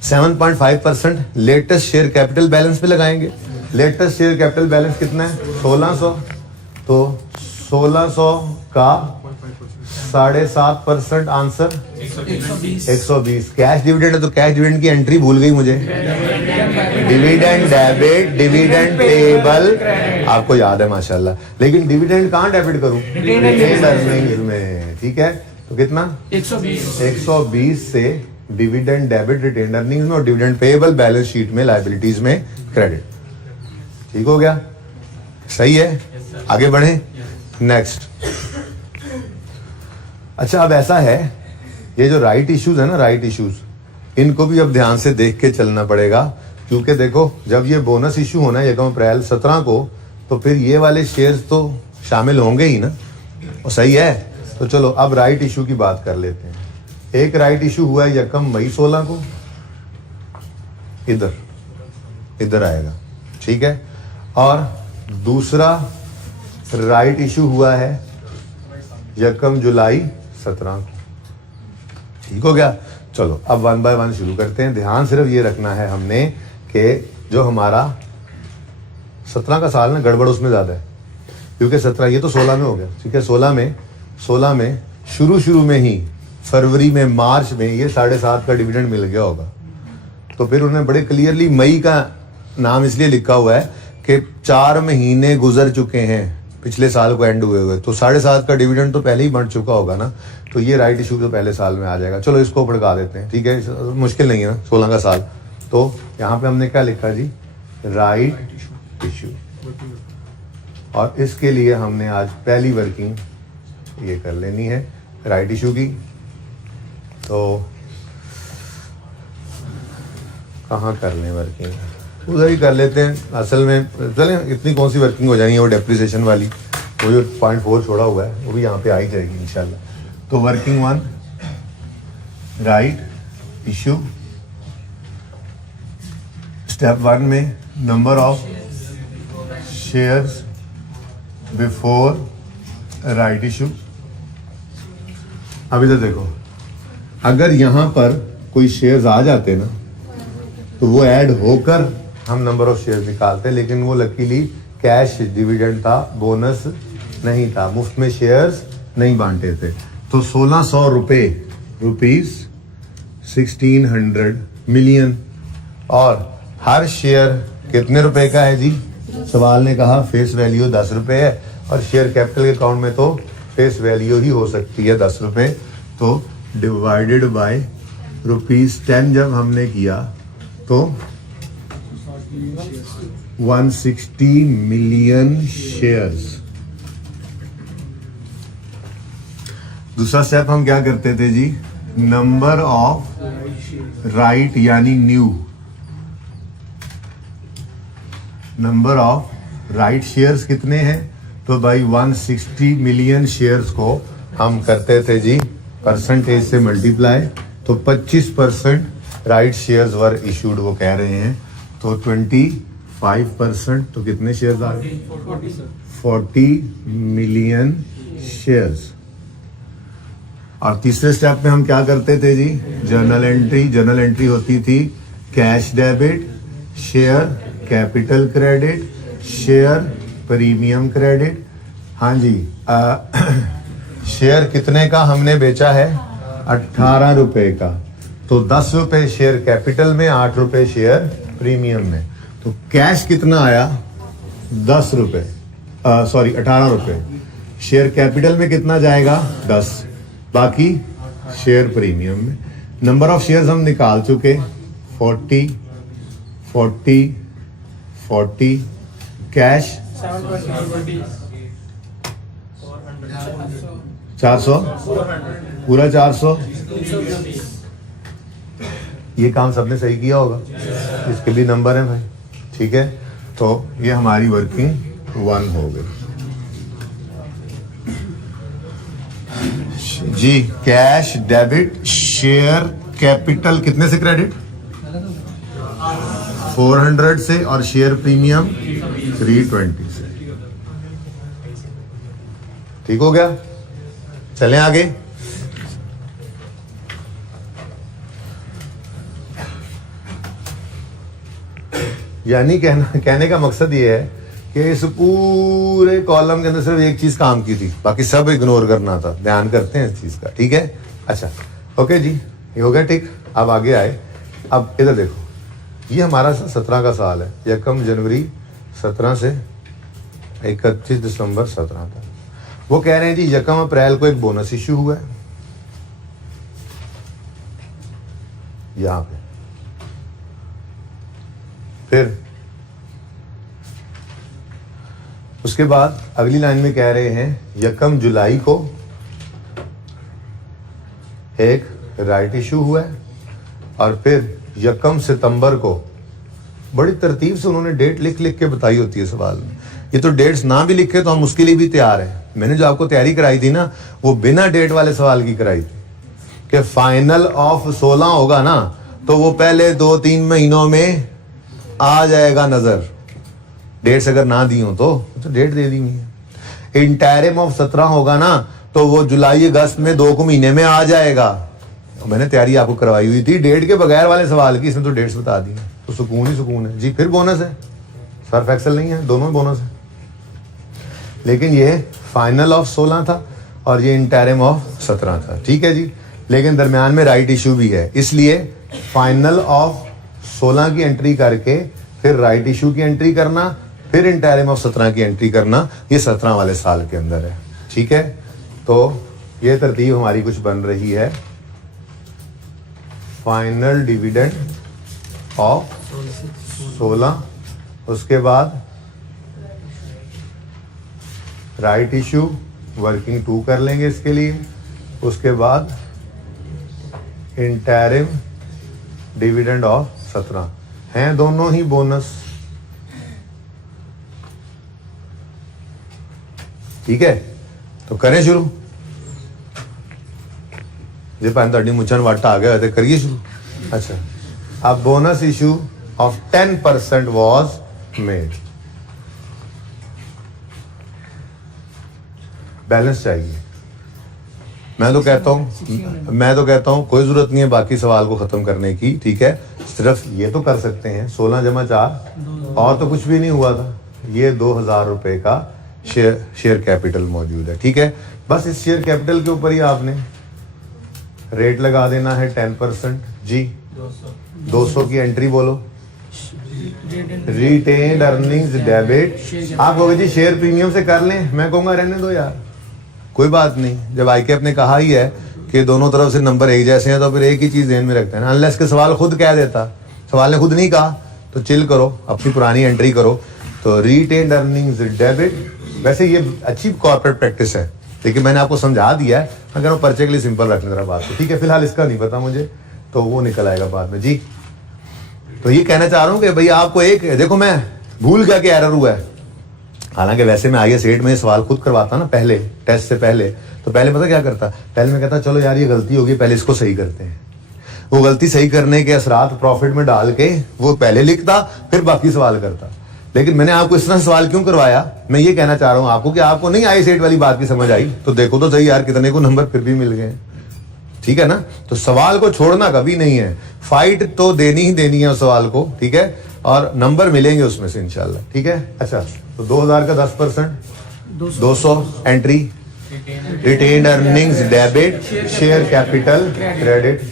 7.5% लेटेस्ट शेयर कैपिटल बैलेंस पे लगाएंगे। लेटेस्ट शेयर कैपिटल बैलेंस कितना है? 1600। तो 1600 का 7.5% आंसर 120। कैश डिविडेंड है तो कैश डिविडेंड की एंट्री भूल गई मुझे। डिविडेंड डेबिट, डिविडेंड पेएबल आपको याद है माशाल्लाह, लेकिन डिविडेंड कहाँ डेबिट करूं? रिटेन्ड अर्निंग्स में, ठीक है। तो कितना? 120 से डिविडेंड डेबिट रिटेन्ड अर्निंग्स में, और डिविडेंड पेएबल बैलेंस शीट में लायबिलिटीज में क्रेडिट। ठीक हो गया? सही है, आगे बढ़े। नेक्स्ट, अच्छा अब ऐसा है, ये जो राइट इश्यूज है ना, राइट इश्यूज, इनको भी अब ध्यान से देख के चलना पड़ेगा, क्योंकि देखो जब ये बोनस इशू होना है 1 अप्रैल 17 को, तो फिर ये वाले शेयर्स तो शामिल होंगे ही ना, और सही है। तो चलो अब राइट इशू की बात कर लेते हैं। एक राइट इशू हुआ है 1 मई 16 को, इधर आएगा, ठीक है। और दूसरा राइट इशू हुआ है 1 जुलाई 17 को, ठीक हो गया। चलो अब 1 बाय 1 शुरू करते हैं। ध्यान सिर्फ ये रखना है हमने कि जो हमारा 17 का साल ना, गड़बड़ उसमें ज्यादा है, क्योंकि 17 ये तो 16 में हो गया, ठीक है। 16 में शुरू में ही फरवरी में, मार्च में ये 7.5 का डिविडेंड मिल गया होगा। तो फिर उन्होंने बड़े क्लियरली मई का नाम इसलिए लिखा हुआ है कि 4 महीने गुजर चुके हैं पिछले साल को एंड हुए, तो 7.5 का डिविडेंड तो पहले ही बढ़ चुका होगा ना, तो ये राइट इशू तो पहले साल में आ जाएगा। चलो इसको भड़का देते हैं, ठीक है, मुश्किल नहीं है ना 16 का साल। तो यहाँ पे हमने क्या लिखा जी? Right issue. और इसके लिए हमने आज पहली वर्किंग ये कर लेनी है राइट इशू की। तो कहाँ कर लें वर्किंग? उधर ही कर लेते हैं असल में। चलें, इतनी कौन सी वर्किंग हो जानी है, वो डेप्रिसिएशन वाली, वो जो 0.4 छोड़ा हुआ है वो भी यहाँ पे आ ही जाएगी इंशाल्लाह। तो वर्किंग 1, राइट इशू। स्टेप 1 में number of shares before right issue. अब इधर देखो, अगर यहाँ पर कोई शेयर्स आ जाते ना, तो वो ऐड होकर हम नंबर ऑफ शेयर निकालते, लेकिन वो लकीली कैश डिविडेंड था, बोनस नहीं था, मुफ्त में शेयर्स नहीं बांटे थे। तो 1600 रुपये, रुपीज 1600 मिलियन, और हर शेयर कितने रुपए का है जी? सवाल ने कहा फेस वैल्यू 10 रुपये है, और शेयर कैपिटल के अकाउंट में तो फेस वैल्यू ही हो सकती है 10 रुपये। तो डिवाइडेड बाय ₹10 जब हमने किया तो 160 मिलियन शेयर्स। दूसरा स्टेप हम क्या करते थे जी? नंबर ऑफ राइट यानी new, number of right shares कितने हैं? तो भाई 160 मिलियन शेयर्स को हम करते थे जी परसेंटेज से मल्टीप्लाई, तो 25% राइट शेयर्स वर इशूड वो कह रहे हैं, तो 25%, तो कितने शेयर्स आ गए? 40 मिलियन शेयर्स। और तीसरे स्टेप में हम क्या करते थे जी? Journal entry. जर्नल एंट्री होती थी cash debit, share capital credit, share premium credit. हाँ जी, शेयर कितने का हमने बेचा है? 18 रुपए का, तो 10 रुपए शेयर कैपिटल में, 8 रुपए शेयर प्रीमियम में। तो कैश कितना आया? 10 रुपए, सॉरी 18 रुपए। शेयर कैपिटल में कितना जाएगा? 10, बाकी शेयर प्रीमियम में। नंबर ऑफ शेयर्स हम निकाल चुके, 40 40 40, कैश 400, पूरा 400। ये काम सबने सही किया होगा, इसके भी नंबर हैं भाई, ठीक है। तो ये हमारी वर्किंग 1 हो गई जी। कैश डेबिट, शेयर कैपिटल कितने से क्रेडिट? 400 से, और शेयर प्रीमियम 320 से। ठीक हो गया, चलें आगे। यानी कहने का मकसद ये है कि इस पूरे कॉलम के अंदर सिर्फ एक चीज काम की थी, बाकी सब इग्नोर करना था। ध्यान करते हैं इस चीज का, ठीक है। अच्छा ओके जी, ये हो गया ठीक। अब आगे आए, अब इधर देखो, ये हमारा 17 का साल है, 1 जनवरी 17 से 31 दिसंबर 17 तक। वो कह रहे हैं जी 1 अप्रैल को एक बोनस इश्यू हुआ है यहां पे, फिर उसके बाद अगली लाइन में कह रहे हैं 1 जुलाई को एक राइट इशू हुआ है, और फिर 1 सितंबर को, बड़ी तरतीब से उन्होंने डेट लिख लिख के बताई होती है सवाल में। ये तो डेट्स ना भी लिखे तो हम उसके लिए भी तैयार हैं। मैंने जो आपको तैयारी कराई थी ना, वो बिना डेट वाले सवाल की कराई थी कि फाइनल ऑफ 16 होगा ना, तो वो पहले 2-3 महीनों में आ जाएगा नजर। डेट्स अगर ना दी हो तो डेट दे दी हुई है। इंटरिम ऑफ 17 होगा ना, तो वो जुलाई अगस्त में 2 महीने में आ जाएगा। मैंने तैयारी आपको करवाई हुई थी डेट के बगैर वाले सवाल की, इसमें तो डेट्स बता दी, तो सुकून ही सुकून है जी। फिर बोनस है, सर्फ एक्सेल नहीं है, दोनों बोनस है। लेकिन ये फाइनल ऑफ 16 था और ये इंटरिम ऑफ 17 था, ठीक है जी। लेकिन दरमियान में राइट इशू भी है, इसलिए फाइनल ऑफ 16 की एंट्री करके फिर राइट इशू की एंट्री करना, फिर इंटरिम ऑफ 17 की एंट्री करना, ये 17 वाले साल के अंदर है, ठीक है। तो ये तरतीब हमारी कुछ बन रही है। फाइनल डिविडेंड ऑफ 16, उसके बाद राइट इशू वर्किंग 2 कर लेंगे इसके लिए, उसके बाद इंटरिम डिविडेंड ऑफ 17 हैं, दोनों ही बोनस, ठीक है। तो करें शुरू। जे पान ਤੁਹਾਡੀ ਮੁੱਛਾਂ ਵਾਟਾ आ गया तो करिए शुरू। अच्छा, अब bonus issue of 10% was made। Balance चाहिए। मैं तो कहता हूं कोई जरूरत नहीं है बाकी सवाल को खत्म करने की, ठीक है। सिर्फ ये तो कर सकते हैं 16 जमा 4 और तो कुछ भी नहीं हुआ था। ये 2000 रुपए का शेयर कैपिटल मौजूद है, ठीक है। बस इस शेयर कैपिटल के ऊपर ही आपने रेट लगा देना है 10%। जी 200 की एंट्री बोलो। Retained earnings debit. आप कहोगे जी शेयर प्रीमियम से कर लें, मैं कहूंगा रहने दो यार, कोई बात नहीं। जब आईकेएफ ने कहा ही है कि दोनों तरफ से नंबर एक जैसे हैं तो फिर एक ही चीज ध्यान में रखते हैं ना। अनलेस के सवाल खुद कह देता, सवाल ने खुद नहीं कहा तो चिल करो, अपनी पुरानी एंट्री करो। तो रिटेन्ड अर्निंग्स डेबिट, वैसे ये अच्छी कॉर्पोरेट प्रैक्टिस है, लेकिन मैंने आपको समझा दिया है। अगर वो पर्चे के लिए सिंपल रखने जरा बात को, ठीक है। फिलहाल इसका नहीं पता मुझे, तो वो निकल आएगा बाद में। जी तो ये कहना चाह रहा हूँ कि भाई आपको एक, देखो मैं भूल गया कि एरर हुआ है। हालांकि वैसे मैं आईएएस 8 में सवाल खुद करवाता ना पहले, टेस्ट से पहले, तो पहले पता क्या करता, पहले मैं कहता चलो यार ये गलती होगी, पहले इसको सही करते हैं। वो गलती सही करने के असरात प्रॉफिट में डाल के वो पहले लिखता, फिर बाकी सवाल करता। लेकिन मैंने आपको इस तरह सवाल क्यों करवाया, मैं ये कहना चाह रहा हूं आपको कि आपको नहीं आईएएस 8 वाली बात की समझ आई, तो देखो तो सही यार कितने को नंबर फिर भी मिल गए, ठीक है ना। तो सवाल को छोड़ना कभी नहीं है, फाइट तो देनी ही देनी है उस सवाल को, ठीक है, और नंबर मिलेंगे उसमें से इंशाल्लाह, ठीक है। अच्छा तो 2000 का 10%, 200 entry, retained earnings debit, share capital credit,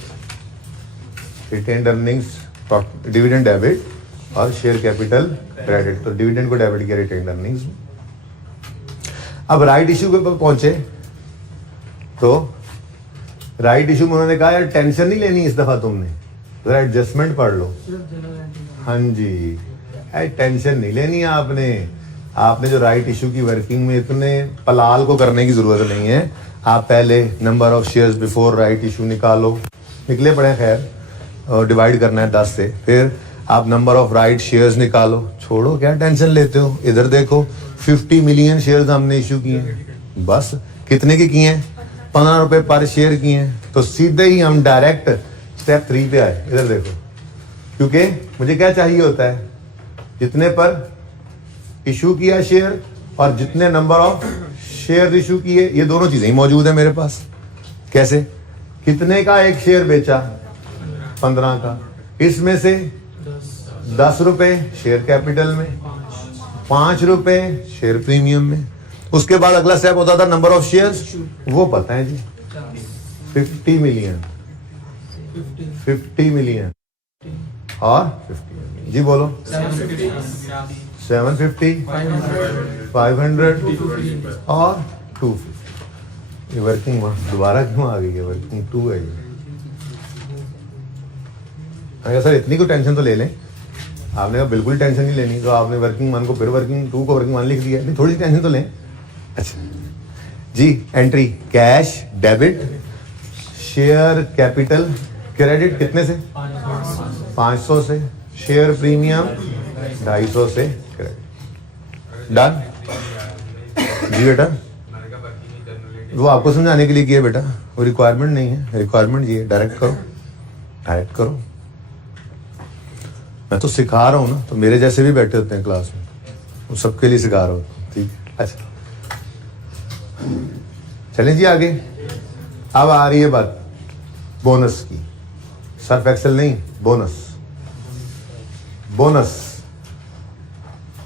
retained earnings dividend debit और शेयर कैपिटल क्रेडिट। तो डिविडेंड को डेबिट किया रिटेन्ड अर्निंग्स। अब राइट इश्यू के ऊपर पहुंचे, तो राइट इश्यू में उन्होंने कहा यार टेंशन नहीं लेनी इस दफा, तुमने जरा एडजस्टमेंट पढ़ लो। हाँ जी, टेंशन नहीं लेनी आपने जो राइट इशू की वर्किंग में इतने पलाल को करने की जरूरत नहीं है। आप पहले number of shares before right issue निकालो, निकले पड़े खैर, और डिवाइड करना है 10 से, फिर आप नंबर ऑफ राइट शेयर्स निकालो। छोड़ो क्या टेंशन लेते हो, इधर देखो 50 मिलियन शेयर्स हमने इशू किए हैं, बस कितने के किए हैं, 15 रुपए पर शेयर किए हैं। तो सीधे ही हम डायरेक्ट स्टेप 3 पे आए। इधर देखो, क्योंकि मुझे क्या चाहिए होता है, जितने पर इशू किया शेयर और जितने नंबर ऑफ शेयर इशू किए, ये दोनों चीजें ही मौजूद है मेरे पास। कैसे, कितने का एक शेयर बेचा, 15 का, इसमें से 10 रुपए शेयर कैपिटल में, 5 रुपए शेयर प्रीमियम में। उसके बाद अगला स्टेप होता था नंबर ऑफ शेयर्स, वो पता है जी 50 मिलियन, 50 मिलियन और 50 जी बोलो 750, 500 और 250। ये वर्किंग दोबारा क्यों आ गई है, वर्किंग 2 है ये। अगर सर इतनी को टेंशन तो ले लें, आपने कहा बिल्कुल टेंशन नहीं लेनी, तो आपने वर्किंग 1 को फिर वर्किंग 2 को वर्किंग 1 लिख दिया, नहीं थोड़ी सी टेंशन तो लें। अच्छा जी, entry cash debit, share capital credit कितने से, 500 से, शेयर प्रीमियम 250 से क्रेडिट। डन जी बेटा, वो आपको समझाने के लिए किया बेटा, वो रिक्वायरमेंट नहीं है, रिक्वायरमेंट ये डायरेक्ट करो, डायरेक्ट करो। मैं तो सिखा रहा हूँ ना, तो मेरे जैसे भी बैठे होते हैं क्लास में, वो सबके लिए सिखा रहा हूँ, ठीक है। अच्छा चलें जी आगे। अब आ रही है बात बोनस की, सर्फ एक्सेल नहीं, बोनस। बोनस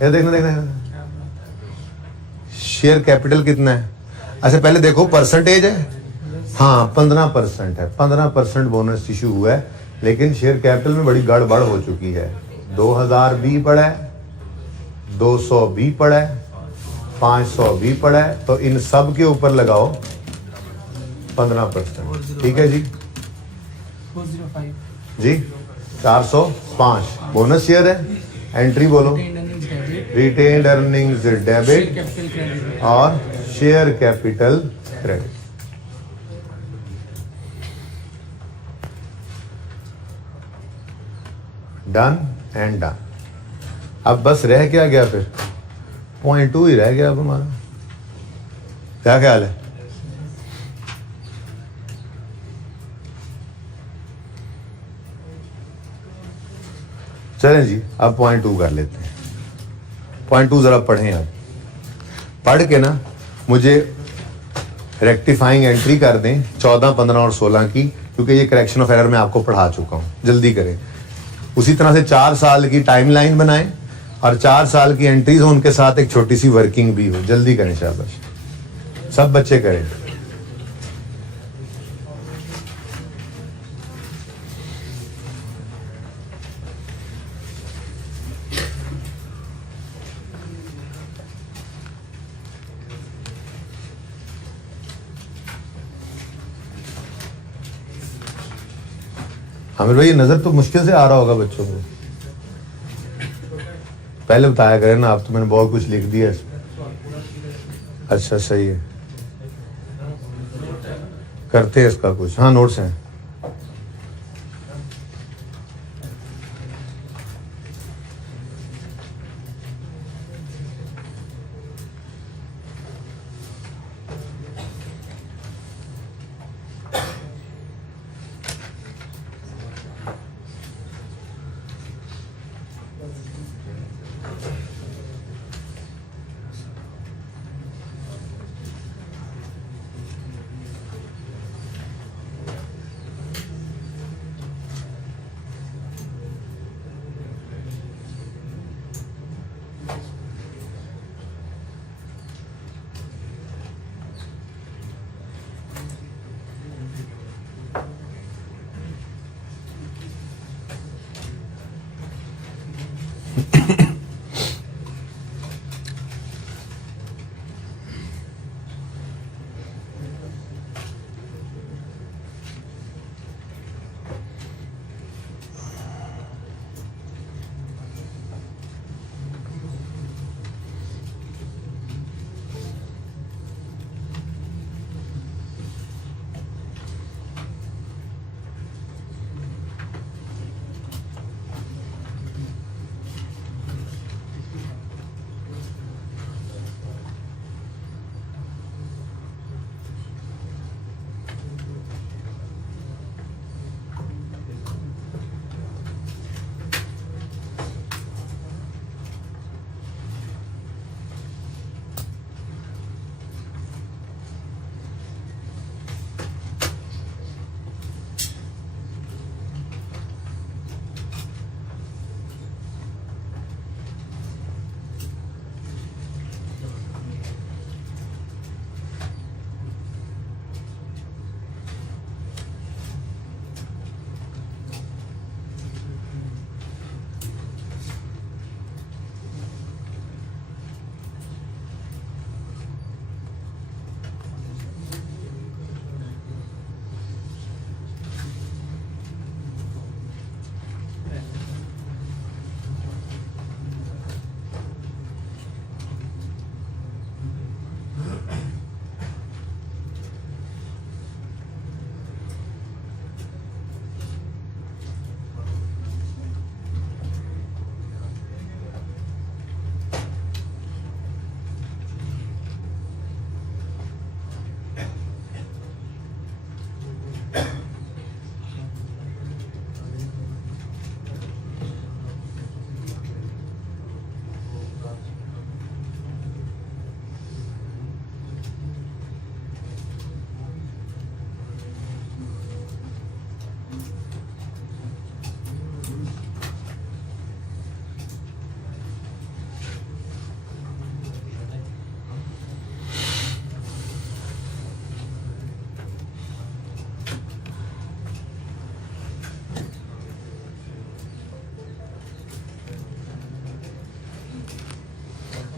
ये देखना शेयर कैपिटल कितना है। अच्छा पहले देखो परसेंटेज है, हाँ 15% है, 15% बोनस इशू हुआ है, लेकिन शेयर कैपिटल में बड़ी गड़बड़ हो चुकी है। 2000 भी पड़ा है, 200 भी पड़ा है, 500 भी पड़ा है, तो इन सब के ऊपर लगाओ 15%, ठीक है जी। 405 जी 405 बोनस शेयर है। एंट्री बोलो, रिटेन्ड अर्निंग्स डेबिट और share capital credit. Done and done. अब बस रह क्या गया, फिर 0.2 ही रह गया अब हमारा। क्या ख्याल है, चलें जी अब 0.2 कर लेते हैं। 0.2 जरा पढ़ें, आप पढ़ के ना मुझे रेक्टिफाइंग एंट्री कर दें 14, 15 और 16 की, क्योंकि ये करेक्शन ऑफ एरर मैं आपको पढ़ा चुका हूं। जल्दी करें, उसी तरह से 4 साल की टाइमलाइन बनाएं और 4 साल की एंट्रीज हो, उनके साथ एक छोटी सी वर्किंग भी हो। जल्दी करें शाबाश, सब बच्चे करें। आमिर भाई ये नजर तो मुश्किल से आ रहा होगा बच्चों को, पहले बताया करें ना, आप तो मैंने बहुत कुछ लिख दिया इसमें। अच्छा सही है, करते हैं इसका कुछ। हाँ नोट्स हैं।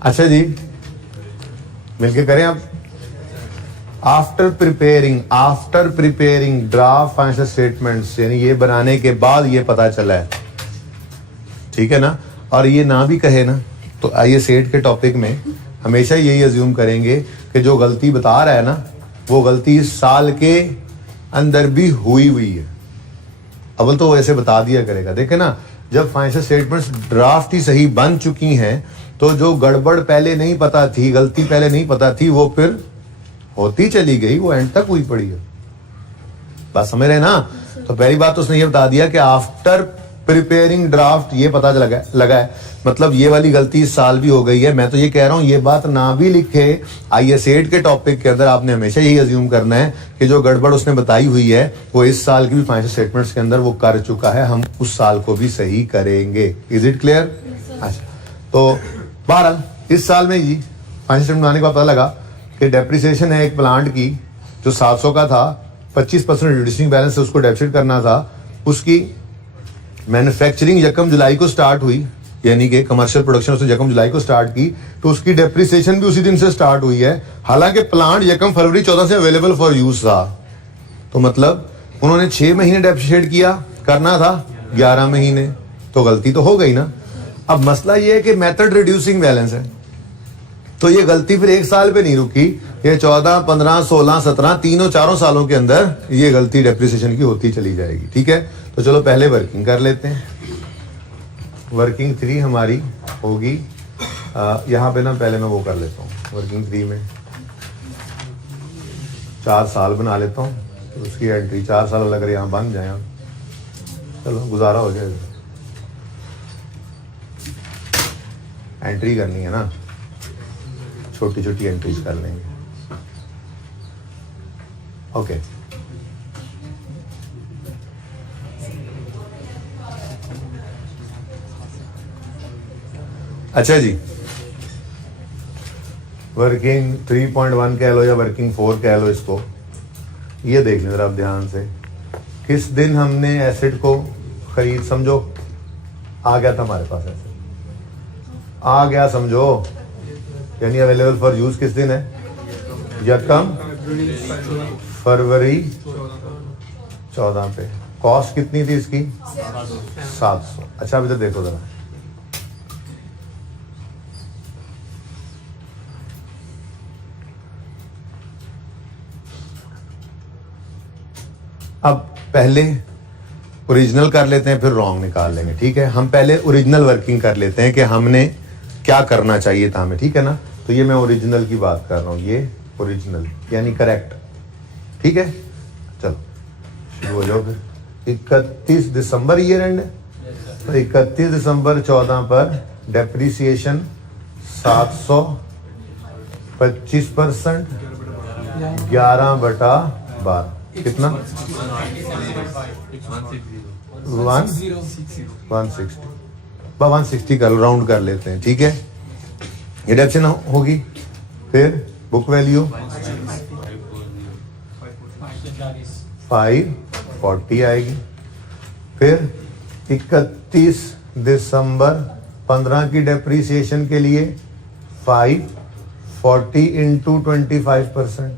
अच्छा जी, मिलके करें आप। After preparing draft financial statements, यानी ये बनाने के बाद ये पता चला है, ठीक है ना, और ये ना भी कहे ना, तो आइए सेठ के टॉपिक में हमेशा यही अज्यूम करेंगे कि जो गलती बता रहा है ना, वो गलती इस साल के अंदर भी हुई है। अव्वल तो वैसे बता दिया करेगा। देखे ना, जब फाइनेंशियल स्टेटमेंट्स ड्राफ्ट ही सही बन चुकी हैं, तो जो गड़बड़ पहले नहीं पता थी, गलती पहले नहीं पता थी, वो फिर होती चली गई, वो एंड तक हुई पड़ी है। बात समझ रहे ना? तो पहली बात तो उसने ये बता दिया कि आफ्टर प्रिपेयरिंग ड्राफ्ट, ये पता लगा है, मतलब ये वाली गलती इस साल भी हो गई है। मैं तो ये कह रहा हूँ ये बात ना भी लिखे IAS 8 के टॉपिक के अंदर, आपने हमेशा यही अज्यूम करना है कि जो गड़बड़ उसने बताई हुई है वो इस साल की भी फाइनेंशियल स्टेटमेंट्स के अंदर वो कर चुका है, हम उस साल को भी सही करेंगे। Is it clear? अच्छा, तो बहरहाल इस साल में जी फाइनेंशियल स्टेटमेंट बनाने के बाद पता लगा कि डेप्रिसिएशन है एक प्लांट की जो 700 का था, 25% रिड्यूसिंग बैलेंस से उसको डेप्रिसिएट करना था। उसकी मैन्युफैक्चरिंग 1 जुलाई को स्टार्ट हुई, यानी कि कमर्शियल प्रोडक्शन उसने 1 जुलाई को स्टार्ट की, तो उसकी डेप्रिसिएशन भी उसी दिन से स्टार्ट हुई है। हालांकि प्लांट 1 फरवरी 14 से अवेलेबल फॉर यूज था, तो मतलब उन्होंने 6 महीने डेप्रिसिएट किया, करना था 11 महीने, तो गलती तो हो गई ना। अब मसला ये है कि मेथड रिड्यूसिंग बैलेंस है, तो ये गलती फिर एक साल पे नहीं रुकी, ये 14, 15, 16, 17 तीनों चारों सालों के अंदर ये गलती डेप्रिसिएशन की होती चली जाएगी। ठीक है, तो चलो पहले वर्किंग कर लेते हैं। वर्किंग 3 हमारी होगी, यहाँ पे ना पहले मैं वो कर लेता हूँ, वर्किंग 3 में 4 साल बना लेता हूँ, तो उसकी एंट्री 4 साल अगर यहाँ बन जाए, चलो गुजारा हो जाएगा। एंट्री करनी है ना, छोटी छोटी एंट्रीज कर लेंगे। ओके, अच्छा जी, वर्किंग 3.1 कह लो या वर्किंग 4 कह लो इसको, ये देख लें जरा आप ध्यान से, किस दिन हमने एसेट को खरीद, समझो आ गया था हमारे पास एसेट, आ गया समझो, यानी अवेलेबल फॉर यूज किस दिन है? 1 फरवरी 14 पे। कॉस्ट कितनी थी इसकी? 700। अच्छा अब इधर देखो जरा, अब पहले ओरिजिनल कर लेते हैं, फिर रॉन्ग निकाल लेंगे। ठीक है, हम पहले ओरिजिनल वर्किंग कर लेते हैं कि हमने क्या करना चाहिए था हमें। ठीक है ना, तो ये मैं ओरिजिनल की बात कर रहा हूँ, ये ओरिजिनल यानी करेक्ट। ठीक है, चलो शुरू हो जाओ फिर। 31 दिसंबर ईयर एंड है, तो 31 दिसंबर 14 पर डेप्रिसिएशन 700, 25%, 11/12 कितना? 160 कर राउंड कर लेते हैं। ठीक है, ये डेप्रिसिएशन होगी, फिर बुक वैल्यू 540 आएगी, फिर 31 दिसंबर 15 की डेप्रिसिएशन के लिए 540 इंटू 25%,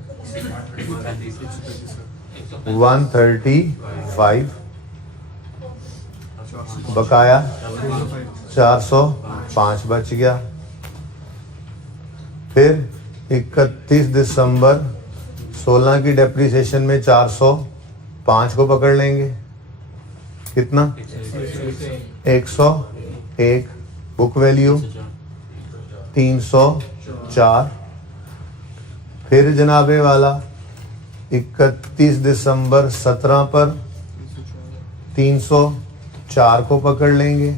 135, बकाया 405 बच गया। फिर 31 दिसंबर 16 की डेप्रिसिएशन में 405 को पकड़ लेंगे, कितना? 101, बुक वैल्यू 304। फिर जनाबे वाला 31 दिसंबर 17 पर 304 को पकड़ लेंगे,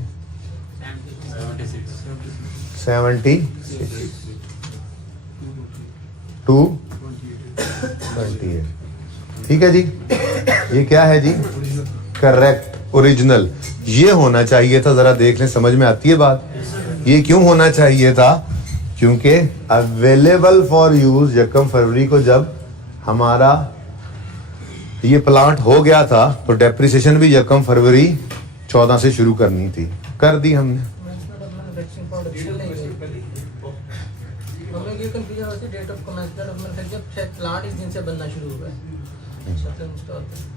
76, 228। ठीक है जी, ये क्या है जी? Correct original. ये होना चाहिए था, जरा देख लें, समझ में आती है बात? ये क्यों होना चाहिए था? क्योंकि अवेलेबल फॉर यूज 1 फरवरी को जब हमारा ये प्लांट हो गया था तो डेप्रिसिएशन भी 1 फरवरी 14 से शुरू करनी थी, कर दी हमने।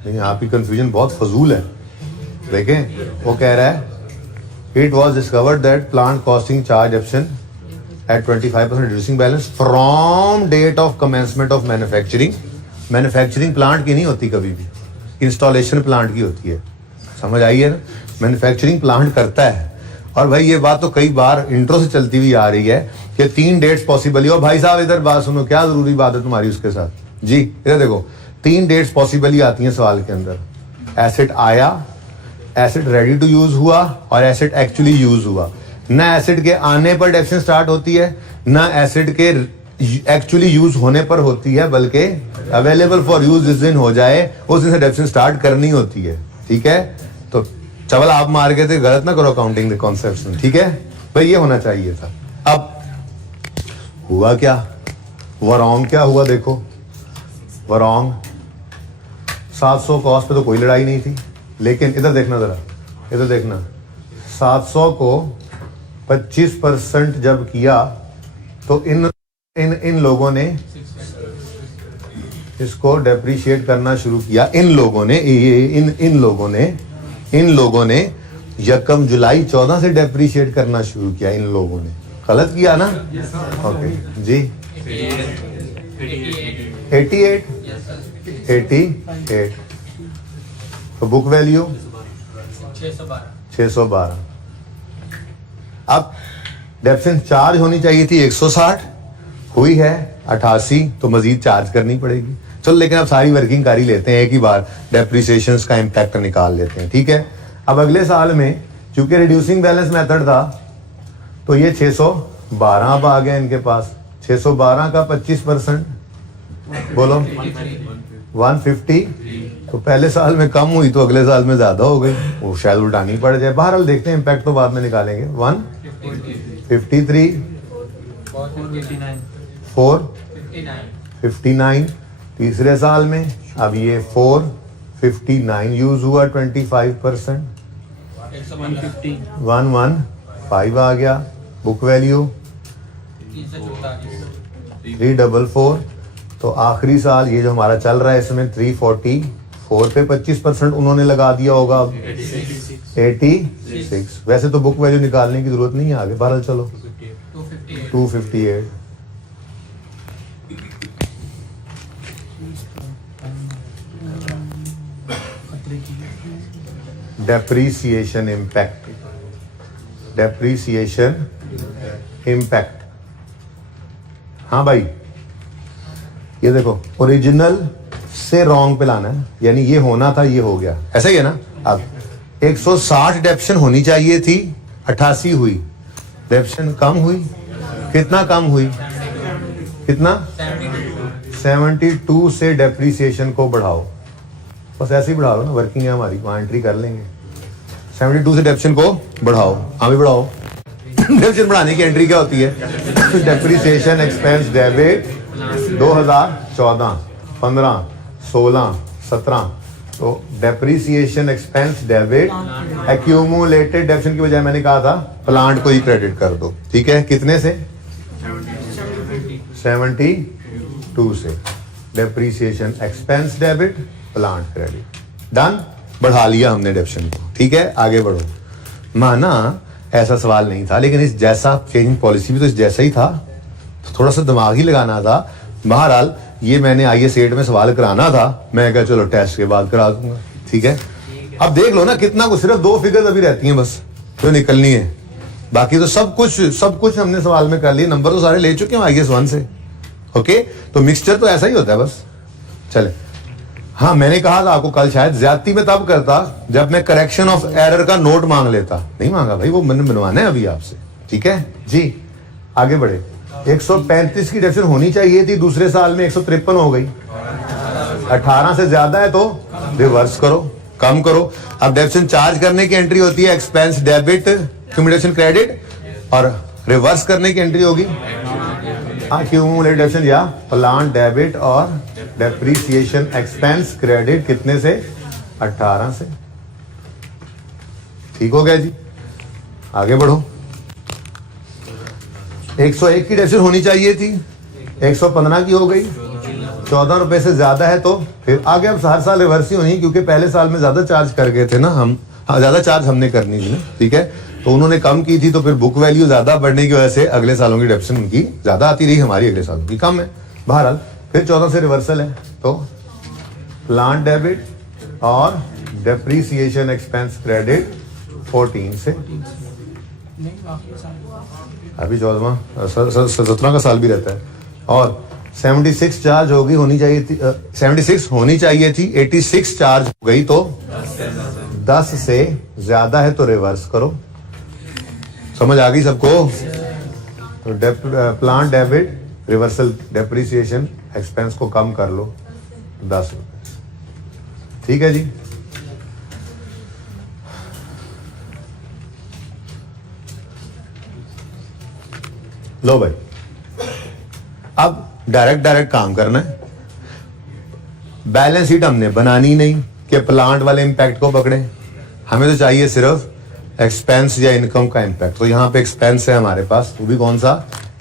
लेकिन आपकी कंफ्यूजन बहुत फजूल है। देखें, वो कह रहा है it was discovered that plant costing charge option at 25% reducing balance from date of commencement of manufacturing। Manufacturing plant की नहीं होती कभी भी, इंस्टॉलेशन प्लांट की होती है। समझ आई है ना? मैन्युफैक्चरिंग प्लांट करता है। और भाई ये बात तो कई बार इंट्रो से चलती हुई आ रही है कि 3 डेट्स पॉसिबल है। और भाई साहब इधर बात सुनो, क्या जरूरी बात है तुम्हारी उसके साथ जी? इधर देखो, 3 डेट्स पॉसिबल ही आती हैं सवाल के अंदर। एसेट आया, एसेट रेडी टू यूज हुआ और एसेट एक्चुअली यूज हुआ। ना एसेट के आने पर डेप्शन स्टार्ट होती है, ना एसेट के एक्चुअली यूज होने पर होती है, बल्कि अवेलेबल फॉर यूज जिस दिन हो जाए उस दिन से डेप्शन स्टार्ट करनी होती है। ठीक है, तो चवल आप मार के थे, गलत ना करो अकाउंटिंग के कॉन्सेप्ट्स में। ठीक है भाई, ये होना चाहिए था। अब हुआ क्या, वरॉन्ग क्या हुआ, देखो वरॉन्ग 700 कॉस्ट पे तो कोई लड़ाई नहीं थी, लेकिन इधर देखना, जरा इधर देखना, 700 को 25% जब किया तो इन लोगों ने इसको डेप्रिशिएट करना शुरू किया। इन लोगों ने यकम जुलाई 14 से डेप्रिशिएट करना शुरू किया। इन लोगों ने गलत किया ना? ओके जी, 88 तो बुक वैल्यू 612। अब डेप्शन चार्ज होनी चाहिए थी 160, हुई है 88, तो मजीद चार्ज करनी पड़ेगी। चलो, लेकिन अब सारी वर्किंग कर ही लेते हैं एक ही बार, डेप्रिसिएशन का इम्पैक्ट निकाल लेते हैं। ठीक है, अब अगले साल में चूंकि रिड्यूसिंग बैलेंस मेथड था तो ये 612 अब आ गया इनके पास। 612 का 25% बोलो 150, तो पहले साल में कम हुई तो अगले साल में ज्यादा हो गई, वो शायद उल्टानी पड़ जाए। बहरहाल देखते हैं, इम्पैक्ट तो बाद में निकालेंगे। 153 459 तीसरे साल में, अब ये 459 यूज हुआ 25%, 115 आ गया। बुक वैल्यू 344, तो आखिरी साल ये जो हमारा चल रहा है इसमें 344 पे 25% उन्होंने लगा दिया होगा। 86, वैसे तो बुक वैल्यू निकालने की जरूरत नहीं है आगे, बहरहाल चलो 258। डेप्रीसिएशन इम्पैक्ट, हाँ भाई ये देखो, ओरिजिनल से रॉन्ग पे लाना है, यानी ये होना था, ये हो गया, ऐसा ही है ना। अब 160 डेप्शन होनी चाहिए थी, 88 हुई, डेप्शन कम हुई, कितना कम हुई, कितना 72 से डेप्रीसिएशन को बढ़ाओ, बस ऐसे ही बढ़ा लो ना, वर्किंग है हमारी, वहां एंट्री कर लेंगे। 72 से डेप्शन को बढ़ाओ, हाँ भी बढ़ाओ। डेप्शन बढ़ाने की एंट्री क्या होती है? डेप्रीसिएशन एक्सपेंस डेबिट 2014, 15, 16, 17, तो डेप्रीसिएशन एक्सपेंस डेबिट एक्यूमुलेटेड डेप्शन की बजाय मैंने कहा था प्लांट को ही क्रेडिट कर दो। ठीक है, कितने से? 72 से depreciation expense debit plant credit, done, बढ़ा लिया हमने डेप्शन को। ठीक है, आगे बढ़ो। माना ऐसा सवाल नहीं था, लेकिन इस जैसा चेंजिंग पॉलिसी भी तो इस जैसा ही था, तो थोड़ा सा दिमाग ही लगाना था। बहरहाल ये मैंने IAS 8 में सवाल कराना था, मैं कहा चलो टेस्ट के बाद करा दूंगा। ठीक है, अब देख लो ना कितना कुछ, सिर्फ 2 फिगर्स अभी रहती हैं बस जो निकलनी है, बाकी तो सब कुछ हमने सवाल में कर लिया, नंबर तो सारे ले चुके हैं IAS 1 से। ओके, तो मिक्सचर तो ऐसा ही होता है बस। चले, हाँ मैंने कहा था आपको कल, शायद ज्यादती में तब करता जब मैं करेक्शन ऑफ एरर का नोट मांग लेता, नहीं मांगा भाई, वो मैंने बनवाना है अभी आपसे। ठीक है जी, आगे बढ़े। 135 की डेप्शन होनी चाहिए थी, दूसरे साल में 153 हो गई। 18 से ज्यादा है तो रिवर्स करो, कम करो। अब डेप्शन चार्ज करने की एंट्री होती है एक्सपेंस डेबिट एक्यूमुलेशन क्रेडिट, और रिवर्स करने की एंट्री होगी एक्यूमुलेटेड डेप्शन या प्लांट डेबिट और डेप्रीसिएशन एक्सपेंस क्रेडिट। कितने से? 18 से। ठीक हो गया जी, आगे बढ़ो। 101 की डेप्शन होनी चाहिए थी, 115 की हो गई। 14 रुपए से ज्यादा है तो फिर आगे अब हर साल रिवर्स ही होनी, क्योंकि पहले साल में ज्यादा चार्ज कर गए थे ना हम, ज्यादा चार्ज हमने करनी थी ना। ठीक है, तो उन्होंने कम की थी, तो फिर बुक वैल्यू ज्यादा बढ़ने की वजह से अगले सालों की डेप्शन उनकी ज्यादा आती रही, हमारी अगले सालों की कम है। बहरहाल फिर 14 से रिवर्सल है, तो प्लांट डेबिट और डेप्रीसिएशन एक्सपेंस क्रेडिट 14 से, अभी 17वां का साल भी रहता है, और 76 चार्ज होनी चाहिए थी, 86 होनी चाहिए थी, 86 चार्ज हो गई, तो 10 से ज्यादा है तो रिवर्स करो। समझ आ गई सबको? तो plan debit reversal depreciation expense को कम कर लो 10 रुपए। ठीक है जी। लो भाई, अब डायरेक्ट काम करना है। बैलेंस शीट हमने बनानी नहीं कि प्लांट वाले इंपैक्ट को पकड़े, हमें तो चाहिए सिर्फ एक्सपेंस या इनकम का इंपैक्ट। तो यहाँ पे एक्सपेंस है हमारे पास, वो भी कौन सा?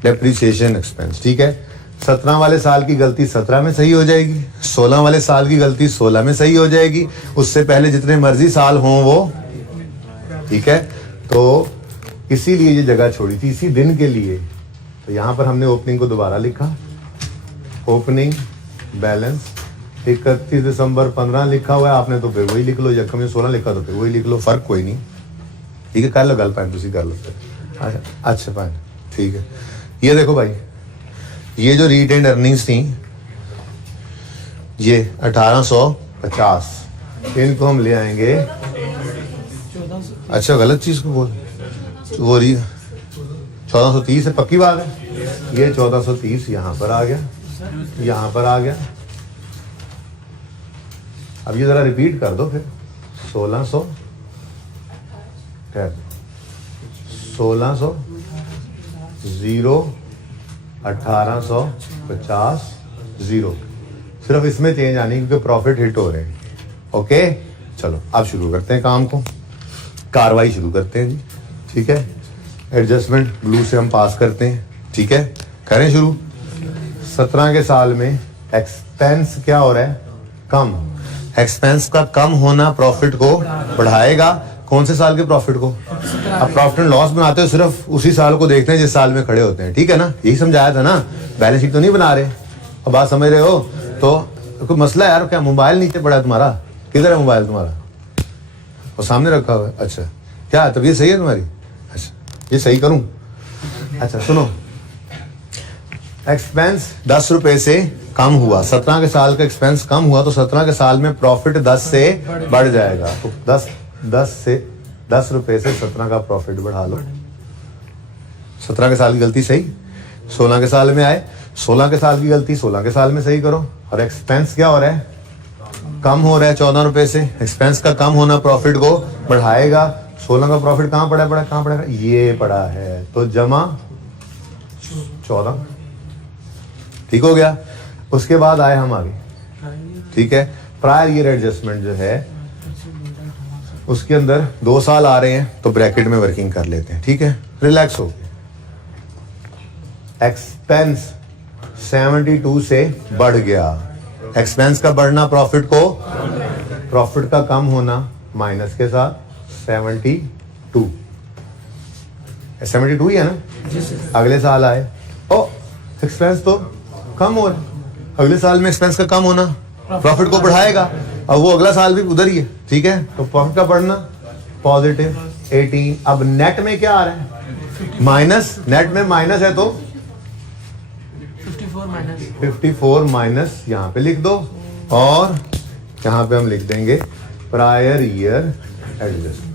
Depreciation expense. ठीक है, 17 वाले साल की गलती 17 में सही हो जाएगी, 16 वाले साल की गलती 16 में सही हो जाएगी, उससे पहले जितने मर्जी साल हों वो। ठीक है, तो इसीलिए ये जगह छोड़ी थी, इसी दिन के लिए। तो यहां पर हमने ओपनिंग को दोबारा लिखा, ओपनिंग बैलेंस 31 दिसंबर 15 लिखा हुआ है आपने, तो फिर वही लिख लो, या कम 16 लिखा तो फिर वही लिख लो, फर्क कोई नहीं। ठीक है, कर लो गल पाए, तुसी कर लो। अच्छा फाइन, ठीक है। ये देखो भाई, ये जो रिटेन्ड अर्निंग्स थी ये 1850, इनको हम ले आएंगे। अच्छा, गलत चीज को बोल, वो 1430 है, पक्की बात है। ये 1430 यहां पर आ गया, यहां पर आ गया। अब ये जरा रिपीट कर दो फिर, 1600 0 1850 0, सिर्फ इसमें चेंज आनी क्योंकि प्रॉफिट हिट हो रहे हैं। ओके, चलो अब शुरू करते हैं काम को, कार्रवाई शुरू करते हैं जी। ठीक है, एडजस्टमेंट ब्लू से हम पास करते हैं। ठीक है, करें शुरू। 17 के साल में एक्सपेंस क्या हो रहा है? कम। एक्सपेंस का कम होना प्रॉफिट को बढ़ाएगा। कौन से साल के प्रॉफिट को? अब प्रॉफिट एंड लॉस बनाते हो सिर्फ उसी साल को देखते हैं जिस साल में खड़े होते हैं। ठीक है ना, यही समझाया था ना, बैलेंस शीट तो नहीं बना रहे। अब बात समझ रहे हो? तो कोई मसला है यार? क्या मोबाइल नीचे पड़ा है तुम्हारा? किधर है मोबाइल तुम्हारा? और सामने रखा हुआ है। अच्छा, क्या तबीयत सही है तुम्हारी? अच्छा, ये सही करूं? अच्छा सुनो, एक्सपेंस 10 रुपए से कम हुआ, 17 के साल का एक्सपेंस कम हुआ तो 17 के साल में प्रॉफिट 10 से बढ़ जाएगा। तो 10 रुपए से 17 का प्रॉफिट बढ़ा लो। 17 के साल की गलती सही 16 के साल में आए, 16 के साल की गलती 16 के साल में सही करो। और एक्सपेंस क्या हो रहा है? कम हो रहा है 14 रुपए से। एक्सपेंस का कम होना प्रॉफिट को बढ़ाएगा। 16 का प्रॉफिट कहाँ पड़ा है? कहाँ पड़ा है? ये पड़ा है, तो जमा 14। ठीक हो गया। उसके बाद आए हम आगे। ठीक है, प्रायर ईयर एडजस्टमेंट जो है उसके अंदर 2 साल आ रहे हैं तो ब्रैकेट में वर्किंग कर लेते हैं। ठीक है, रिलैक्स हो गए। एक्सपेंस 72 से बढ़ गया। एक्सपेंस का बढ़ना प्रॉफिट को, प्रॉफिट का कम होना माइनस के साथ 72 ही है ना। अगले साल आए, ओ एक्सपेंस तो कम हो रहा है, अगले साल में एक्सपेंस का कम होना प्रॉफिट को बढ़ाएगा। अब वो अगला साल भी उधर ही है। ठीक है, तो प्रॉफिट का बढ़ना पॉजिटिव 18। अब नेट में क्या आ रहा है? माइनस। नेट में माइनस है तो 54 माइनस यहां पे लिख दो, और यहां पे हम लिख देंगे प्रायर ईयर एडजस्टमेंट।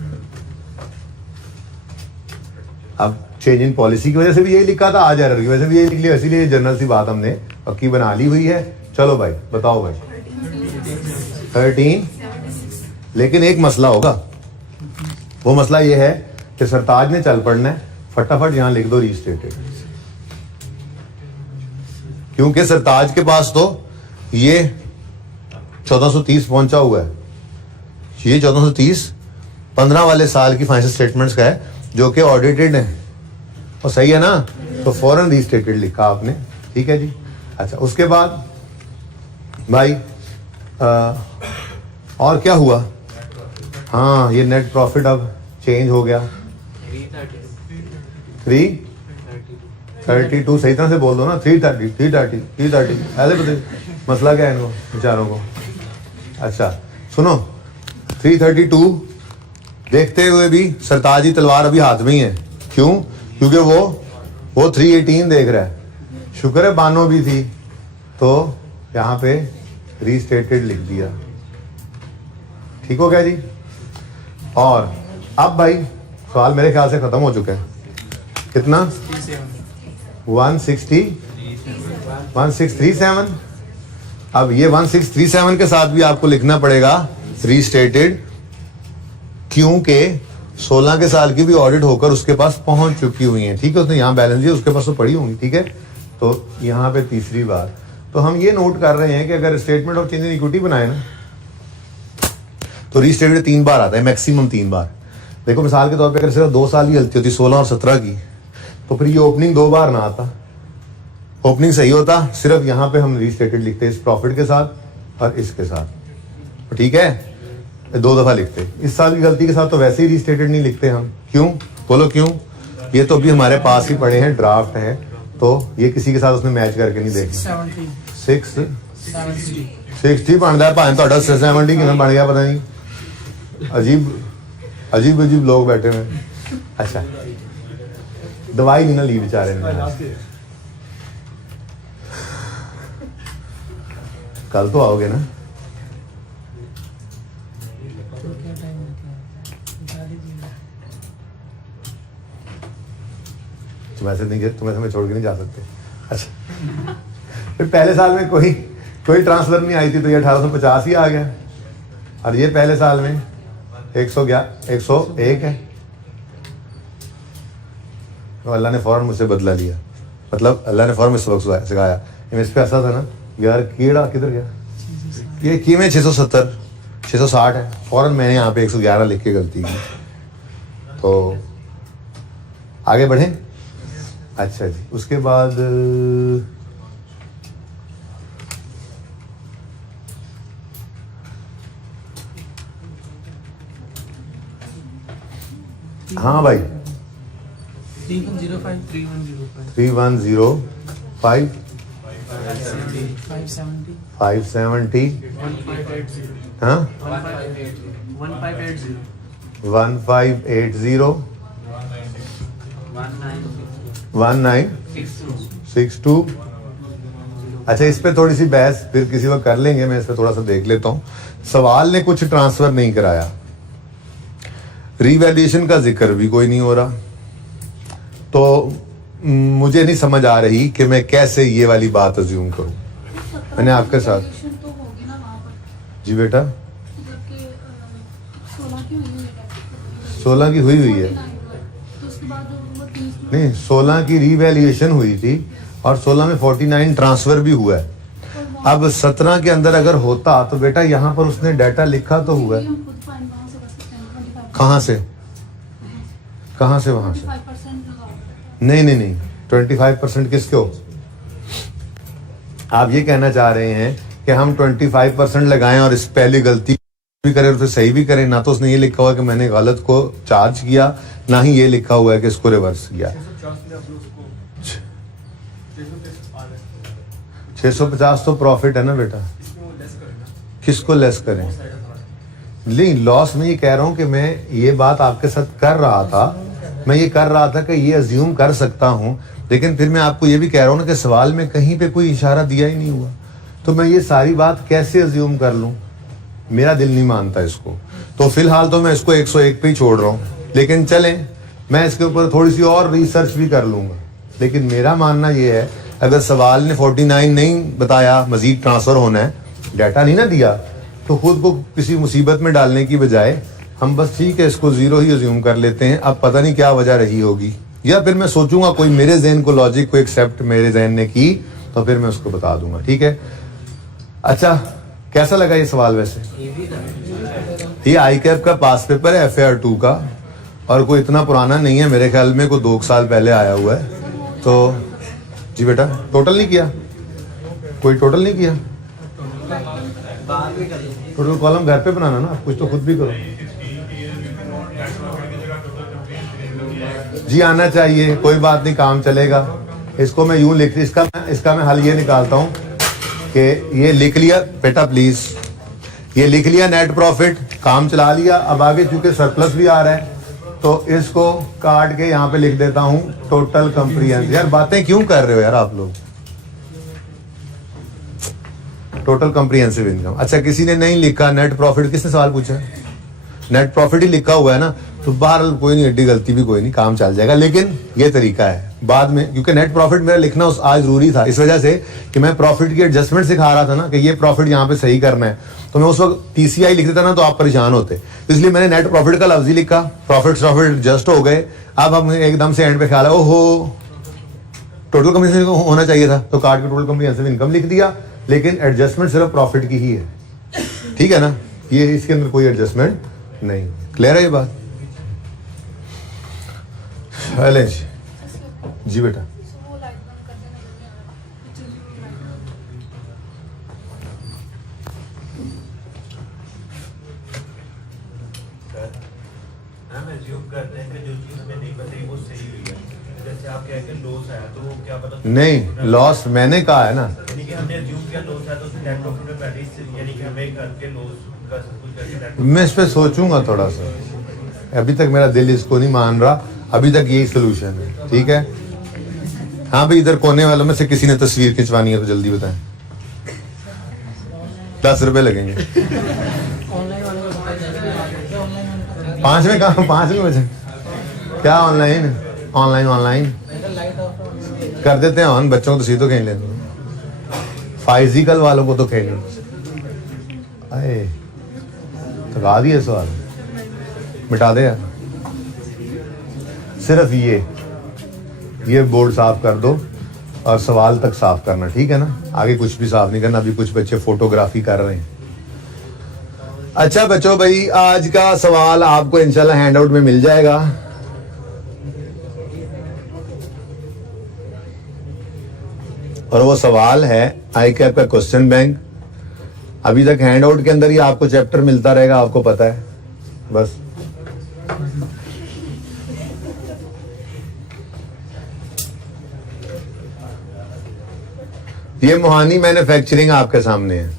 अब चेंज इन पॉलिसी की वजह से भी यही लिखा था, आज एरर की वजह से भी यही लिख लिया, इसीलिए जनरल सी बात हमने पक्की बना ली हुई है। चलो भाई बताओ भाई, 13। लेकिन एक मसला होगा, वो मसला ये है कि सरताज ने चल पड़ना है, फटाफट यहां लिख दो रीस्टेटेड, क्योंकि सरताज के पास तो ये 1430 पहुंचा हुआ है। ये 1430 15 वाले साल की फाइनेंशियल स्टेटमेंट्स का है जो कि ऑडिटेड है, और सही है ना, तो फौरन रीस्टेटेड लिखा आपने। ठीक है जी। अच्छा, उसके बाद भाई और क्या हुआ? हाँ, ये नेट प्रॉफिट अब चेंज हो गया 332। सही तरह से बोल दो ना, 330 ऐसे बताइए मसला क्या है इनको बेचारों को। अच्छा सुनो, 332 देखते हुए भी सरताज की तलवार अभी हाथ में ही है। क्यों? क्योंकि वो 318 देख रहा है। शुक्र है बानो भी थी, तो यहाँ पे रीस्टेटेड लिख दिया। ठीक हो गया जी। और अब भाई सवाल मेरे ख्याल से खत्म हो चुका है। कितना? 1637। अब ये 1637 के साथ भी आपको लिखना पड़ेगा रीस्टेटेड, क्योंकि 16 के साल की भी ऑडिट होकर उसके पास पहुंच चुकी हुई है। ठीक है, उसने यहाँ बैलेंस दिया, उसके पास तो पड़ी होंगी। ठीक है, तो यहाँ पे तीसरी बार तो हम ये नोट कर रहे हैं कि अगर statement of change in equity बनाए ना तो रीस्टेटेड 3 बार आता है, मैक्सिमम 3 बार। देखो मिसाल के तौर पे अगर सिर्फ 2 साल की गलती होती 16 और 17 की, तो फिर ये ओपनिंग 2 बार ना आता, ओपनिंग सही होता। सिर्फ यहाँ पे हम रीस्टेटेड लिखते इस प्रॉफिट के साथ और इसके साथ। ठीक है, 2 दफा लिखते। इस साल की गलती के साथ तो वैसे ही रीस्टेटेड नहीं लिखते हम। क्यों? बोलो क्यों? ये तो अभी हमारे पास ही पड़े हैं, ड्राफ्ट है, तो ये किसी के साथ उसने मैच करके नहीं देखा। 60 बनता है भाई, ਤੁਹਾਡਾ 70 कितना बन गया पता नहीं। अजीब लोग बैठे हुए। अच्छा, दवाई नहीं ना ली बेचारे ने। कल तो आओगे ना? वैसे नहीं, तुम्हें हमें छोड़ के नहीं जा सकते। अच्छा, फिर पहले साल में कोई ट्रांसफर नहीं आई थी तो ये 1850 ही आ गया, और ये पहले साल में 101 है। तो अल्लाह ने फौरन मुझसे बदला लिया, मतलब अल्लाह ने फौरन मुझे सबक सिखाया। इस पे ऐसा था ना यार, कीड़ा किधर गया, ये की में 660 है, फौरन मैंने यहाँ पे 111 लिख के गलती की। तो आगे बढ़े। अच्छा जी, उसके बाद हाँ भाई 3105 3105 570 हाँ 1580 1962 अच्छा, इस पे थोड़ी सी बहस फिर किसी वक्त कर लेंगे, मैं इस पे थोड़ा सा देख लेता हूँ। सवाल ने कुछ ट्रांसफर नहीं कराया, रीवैल्यूएशन का जिक्र भी कोई नहीं हो रहा, तो मुझे नहीं समझ आ रही कि मैं कैसे ये वाली बात अज्यूम करूं। मैंने आपके साथ जी बेटा 16 की हुई है, नहीं 16 की रीवैल्यूएशन हुई थी और 16 में 49 ट्रांसफर भी हुआ है। अब 17 के अंदर अगर होता तो बेटा यहाँ पर उसने डाटा लिखा तो हुआ है। कहाँ से वहां से? नहीं 25% किसको? आप ये कहना चाह रहे हैं कि हम 25% लगाएं और इस पहली गलती भी करें और फिर सही भी करें? ना तो उसने ये लिखा हुआ कि मैंने गलत को चार्ज किया, ना ही ये लिखा हुआ है कि इसको रिवर्स किया। 650 तो प्रॉफिट है ना बेटा, किसको लेस करें? नहीं, लॉस में ये कह रहा हूं कि मैं ये बात आपके साथ कर रहा था, मैं ये कर रहा था कि ये अज्यूम कर सकता हूं, लेकिन फिर मैं आपको ये भी कह रहा हूं ना कि सवाल में कहीं पे कोई इशारा दिया ही नहीं हुआ, तो मैं ये सारी बात कैसे अज्यूम कर लूं? मेरा दिल नहीं मानता इसको। तो फिलहाल तो मैं इसको 101 पे ही छोड़ रहा हूं, लेकिन चलें मैं इसके ऊपर थोड़ी सी और रिसर्च भी कर लूंगा। लेकिन मेरा मानना ये है, अगर सवाल ने 49 नहीं बताया, मजीद ट्रांसफर होना है, डाटा नहीं ना दिया, तो खुद को किसी मुसीबत में डालने की बजाय हम बस ठीक है इसको 0 ही अज्यूम कर लेते हैं। अब पता नहीं क्या वजह रही होगी, या फिर मैं सोचूंगा कोई मेरे जहन को लॉजिक को एक्सेप्ट मेरे जहन ने की, तो फिर मैं उसको बता दूंगा। ठीक है, अच्छा कैसा लगा ये सवाल? वैसे ये ICAP का पास पेपर है FAR2 का, और कोई इतना पुराना नहीं है, मेरे ख्याल में कोई 2 साल पहले आया हुआ है। तो जी बेटा, टोटल नहीं किया? कोई टोटल नहीं किया? टोटल कॉलम घर पे बनाना ना, कुछ तो खुद भी करो जी। आना चाहिए, कोई बात नहीं, काम चलेगा। इसको मैं यूं लिख, इसका मैं हल ये निकालता हूं कि ये लिख लिया बेटा, प्लीज ये लिख लिया नेट प्रॉफिट, काम चला लिया। अब आगे चूंकि सरप्लस भी आ रहा है तो इसको काट के यहाँ पे लिख देता हूं टोटल कंप्रीहेंसिव। यार बातें क्यों कर रहे हो यार आप लोग? Total comprehensive income. अच्छा, किसी ने नहीं लिखा नेट प्रॉफिट, किसने सवाल पूछा? नेट प्रॉफिट ही लिखा हुआ है ना, तो बहरहाल कोई नहीं, एड्डी गलती भी कोई नहीं, काम चल जाएगा। लेकिन ये तरीका है बाद में, क्योंकि नेट प्रॉफिट मेरा लिखना उस आज जरूरी था इस वजह से कि मैं प्रॉफिट की एडजस्टमेंट सिखा रहा था ना, कि ये प्रॉफिट यहाँ पे सही करना है। तो मैं उस वक्त TCI लिख देता ना तो आप परेशान होते, इसलिए मैंने नेट प्रॉफिट का लफ्ज ही लिखा, प्रॉफिट एडजस्ट हो गए। अब हम एकदम से एंड पे ख्याल है ओहो टोटल कम्प्रीहेंसिव होना चाहिए था, तो कार्ड की टोटल कम्प्रीहेंसिव इनकम लिख दिया, लेकिन एडजस्टमेंट सिर्फ प्रॉफिट की ही है, ठीक है ना, ये इसके अंदर कोई एडजस्टमेंट नहीं। क्लियर है ये बात? हेलें जी बेटा, हम एज्यूम करते हैं कि जो चीज हमें नहीं पता वो सही हुई है। जैसे आप कहते हैं लॉस आया तो वो क्या पता नहीं लॉस मैंने कहा है ना, यानी कि हमने एज्यूम किया लॉस आया तो उसमें नेट प्रॉफिट में पहले ही यानी कि हमें करके लॉस का सब कुछ करके नेट मैं इस पे सोचूंगा थोड़ा सा, अभी तक मेरा दिल इसको नहीं मान रहा, अभी तक यही सोल्यूशन है, ठीक है। हाँ भाई, इधर कोने वालों में से किसी ने तस्वीर खिंचवानी है तो जल्दी बताएं, 10 रुपए लगेंगे। ऑनलाइन वाले को बताइए, ऑनलाइन 5 में कहा, 5 में बचे क्या? Online online online light of कर देते हैं ऑन, बच्चों को तो सीधो खेल लेते, फाइजिकल वालों को तो खेल आए थका दिए सवाल, मिटा दे यार। सिर्फ ये बोर्ड साफ कर दो और सवाल तक साफ करना, ठीक है ना, आगे कुछ भी साफ नहीं करना। अभी कुछ बच्चे फोटोग्राफी कर रहे हैं। अच्छा बच्चों, भाई आज का सवाल आपको इंशाल्लाह हैंडआउट में मिल जाएगा। और वो सवाल है आई कैप का क्वेश्चन बैंक। अभी तक हैंडआउट के अंदर ही आपको चैप्टर मिलता रहेगा, आपको पता है बस। ये मोहानी मैन्युफैक्चरिंग आपके सामने है।